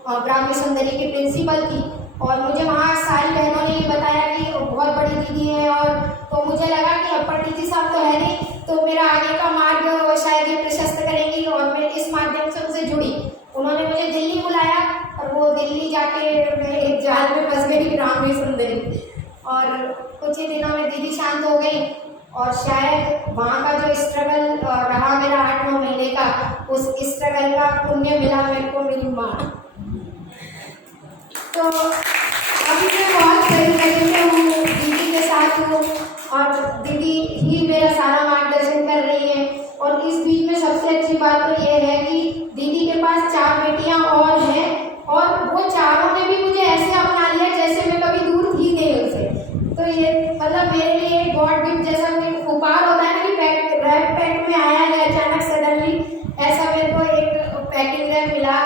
ब्राह्मी सुंदरी की प्रिंसिपल थी, और मुझे वहाँ सारी बहनों ने ये बताया कि बहुत बड़ी दीदी है। और तो मुझे लगा कि अब पंडित जी साहब तो है नहीं, तो मेरा आगे का मार्ग शायद ये प्रशस्त करेंगी, और मैं इस माध्यम से उनसे जुड़ी। उन्होंने मुझे दिल्ली बुलाया, और वो दिल्ली जाके मैं एक जाल में फंस गई ब्राह्मी सुंदरी, और कुछ ही दिनों में दीदी शांत हो गई। और शायद वहाँ का जो स्ट्रगल रहा मेरा 8-9 महीने का, उस स्ट्रगल का पुण्य मिला मेरे को मेरी माँ। तो अभी मैं बहुत सही तरीके हूँ, दीदी के साथ हूँ, और दीदी ही मेरा सारा मार्गदर्शन कर रही है। और इस बीच में सबसे अच्छी बात तो ये है कि दीदी के पास 4 बेटियाँ और हैं, और वो चारों ने भी मुझे ऐसे अपना लिया जैसे मैं कभी दूर थी नहीं उनसे। तो ये मतलब मेरे लिए एक गॉड गिफ्ट जैसा उपहार होता है ना, कि पैक में आया है अचानक सडनली, ऐसा मेरे को एक पैकिंग में मिला।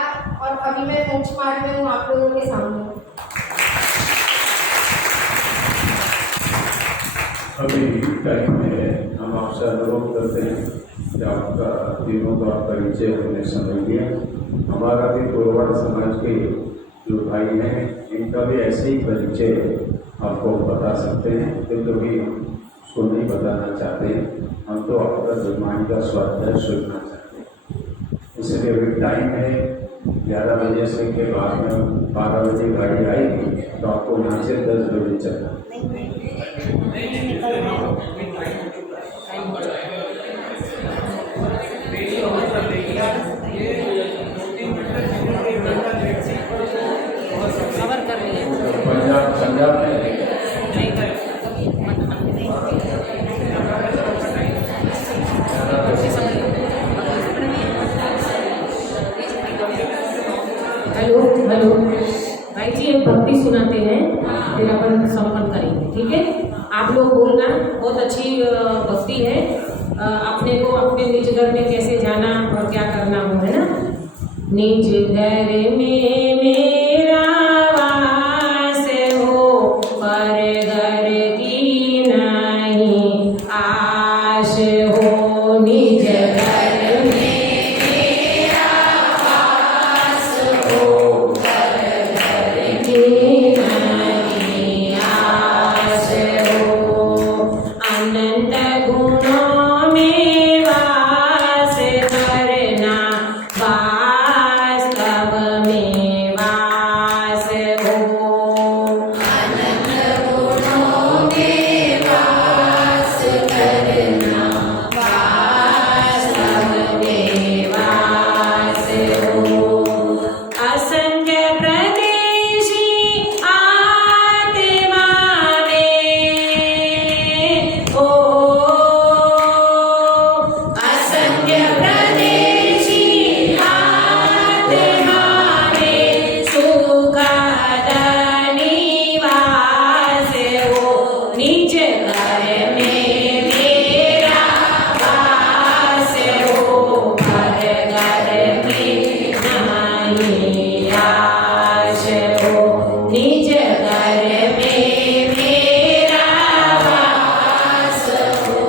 और अभी मैं मोक्ष मार्ग में हूँ आप लोगों के सामने। अभी टाइम में हम आपसे अनुरोध करते हैं कि आपका तीनों का परिचय हमने समझ लिया। हमारा भी गोरवाड़ समाज के जो भाई हैं, इनका भी ऐसे ही परिचय आपको बता सकते हैं, क्योंकि कभी हम उसको नहीं बताना चाहते हैं, हम तो आपका जुर्माने का स्वाध्याय सुनना चाहते हैं। इसलिए अभी टाइम है 11 बजे से के बाद में 12 बजे गाड़ी आएगी, तो आपको यहाँ से 10 बजे चलना। पंजाब में हेलो भाई जी, एक भक्ति सुनाते हैं, फिर अपन संपन्न करेंगे, ठीक है? आप लोग बोलना। बहुत अच्छी भक्ति है। अपने को अपने निज घर में कैसे जाना, निज घर में मेरा वास हो, पर घर की नहीं आश हो। निज घर में मेरा वास हो, पर घर की नहीं आश हो। अनंत गुणों में वास करना, वास्तव में वास हो। अनंत गुणों में वास करना, वास्तव में वास हो। असंख्य प्रदेशी आत्मा में, ओ असंख्य प्रदेशी आत्मा में सुखद निवास हो। निज घर में मेरा वास हो, पर घर में नहीं आश हो। निज घर में मेरा वास हो,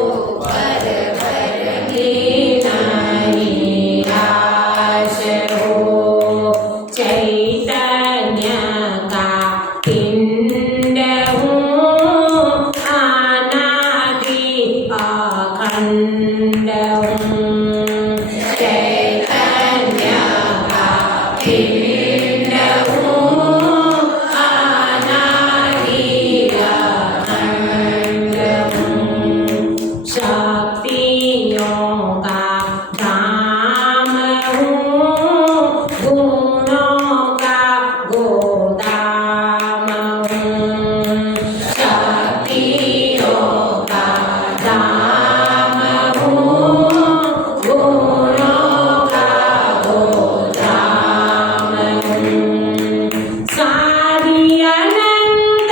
पर घर में नहीं आश हो। चैतन्य का पिंड हूँ, अनादि अखंड हूँ। चैतन्य का पिंड हूँ, अनादि अखंड हूँ। शक्तियों का धाम हूँ, गुणों का गोदाम हूँ। शक्तियों का धाम हूँ, गुणों का गोदाम हूँ। सारी अनंत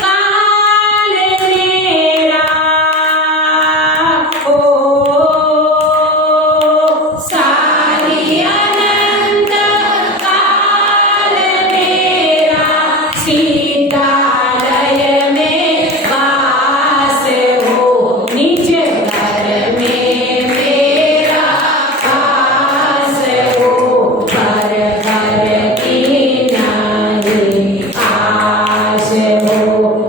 काल मेरा, ओ सारी अनंत काल मेरा सीतालय में वास हो। निज घर में मेरा वास हो, पर घर की नहीं आश हो।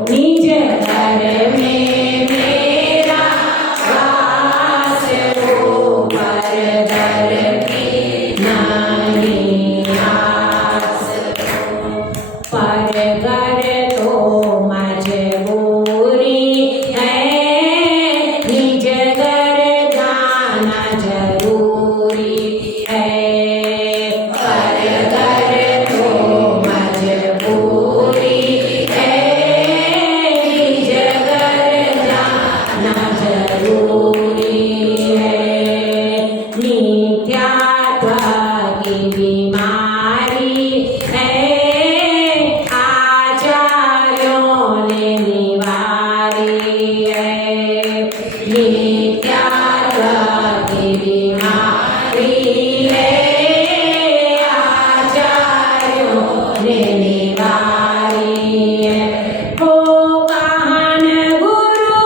निज घर में मेरा वास हो, पर घर की नहीं आस हो। पर घर तो मजबूरी है, निज घर जाना जरूरी है। पर घर तो मजबूरी है, निज घर जाना जरूरी है। मिथ्यात्व की बीमारी है, आचार्यों ने निवारी है। मिथ्यात्व की बीमारी है, आचार्यों ने निवारी है। हो काहन गुरु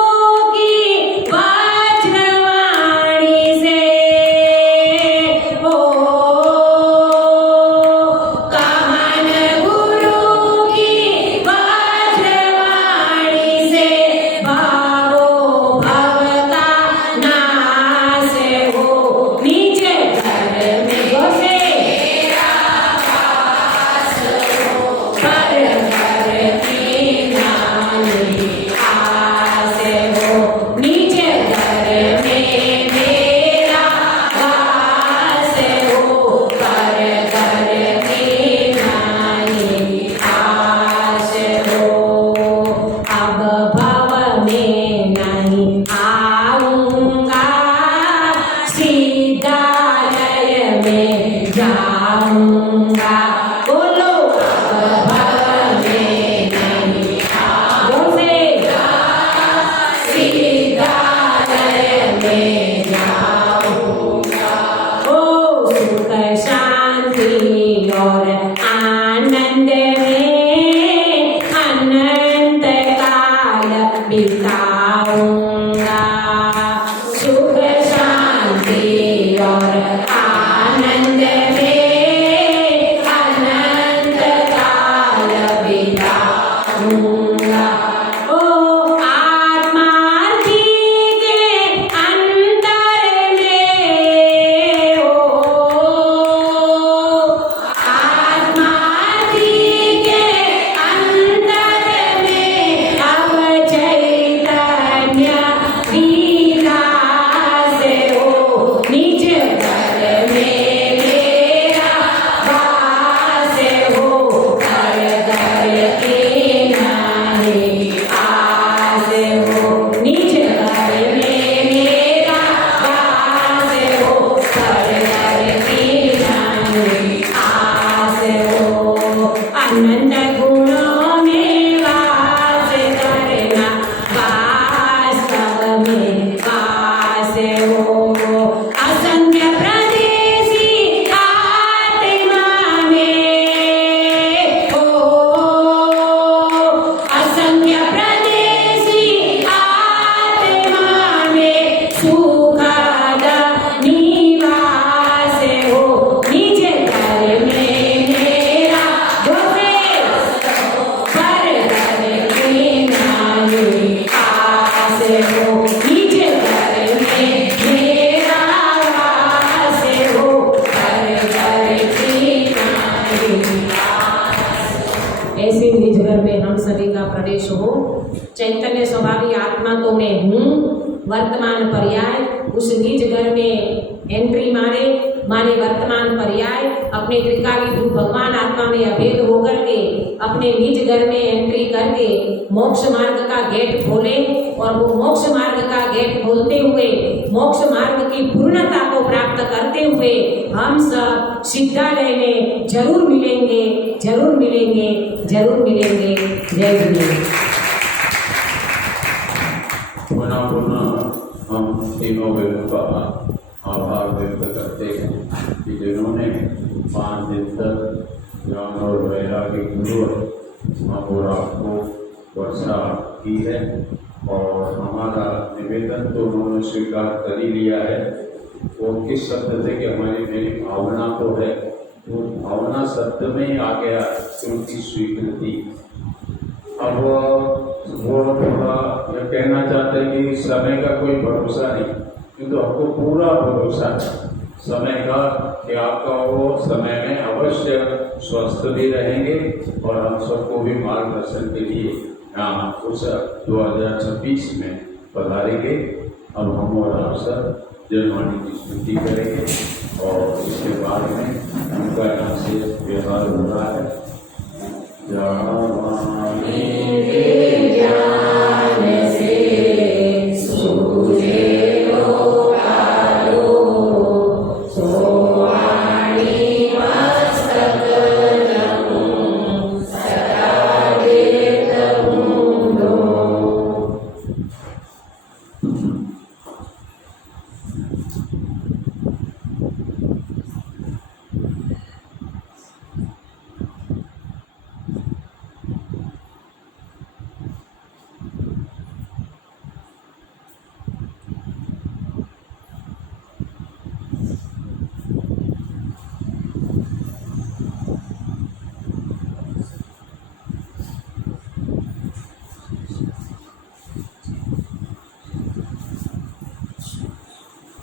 की वज्रवाणी से, हो काहन गुरु की वज्रवाणी से, भावो भव का नाश हो। निज घर में बसे मेरा वास हो, पर घर की नहीं आस हो। निज घर में मेरा वास हो, पर घर की नहीं आश हो। अब भव में नहीं आऊंगा, सीतालय में जाऊंगा। बोलो अब भव में नहीं आऊंगा, सीतालय में जाऊंगा। ओ सुख शांति सभी का प्रवेश हो। चैतन्य स्वभावी आत्मा तो मैं हूँ, वर्तमान पर्याय उस निज घर में एंट्री मारे वर्तमान पर्याय अपने त्रिकालीभूत भगवान आत्मा में अभेद होकर के अपने निज घर में एंट्री करके मोक्ष मार्ग का गेट खोले और वो मोक्ष मार्ग का गेट खोलते हुए मोक्ष मार्ग की पूर्णता को प्राप्त करते हुए हम सब सिद्धालय में जरूर मिलेंगे, जरूर मिलेंगे, जरूर मिलेंगे। जय गुरुदेव। पुनः पुनः हम तीनों बहनों का आभार व्यक्त करते हैं कि जिन्होंने 5 दिन तक ज्ञान और वैराग्य गुरु और आपको वर्षा की है और हमारा निवेदन तो उन्होंने स्वीकार कर ही लिया है। वो किस शब्द से कि हमारी मेरी भावना तो है, वो भावना शब्द में ही आ गया उनकी स्वीकृति। अब वो थोड़ा यह कहना चाहते हैं कि समय का कोई भरोसा नहीं, किंतु आपको पूरा भरोसा है समय का कि आपका वो समय में अवश्य स्वस्थ भी रहेंगे और हम सबको भी मार्गदर्शन के लिए यहाँ उस 2026 में पधारेंगे। अब हम और आप सब जयवाणी की स्तुति करेंगे और इसके बाद में उनका यहाँ से व्यवहार हो रहा है।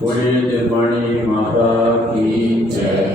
बोलिए जयवाणी माता की जय।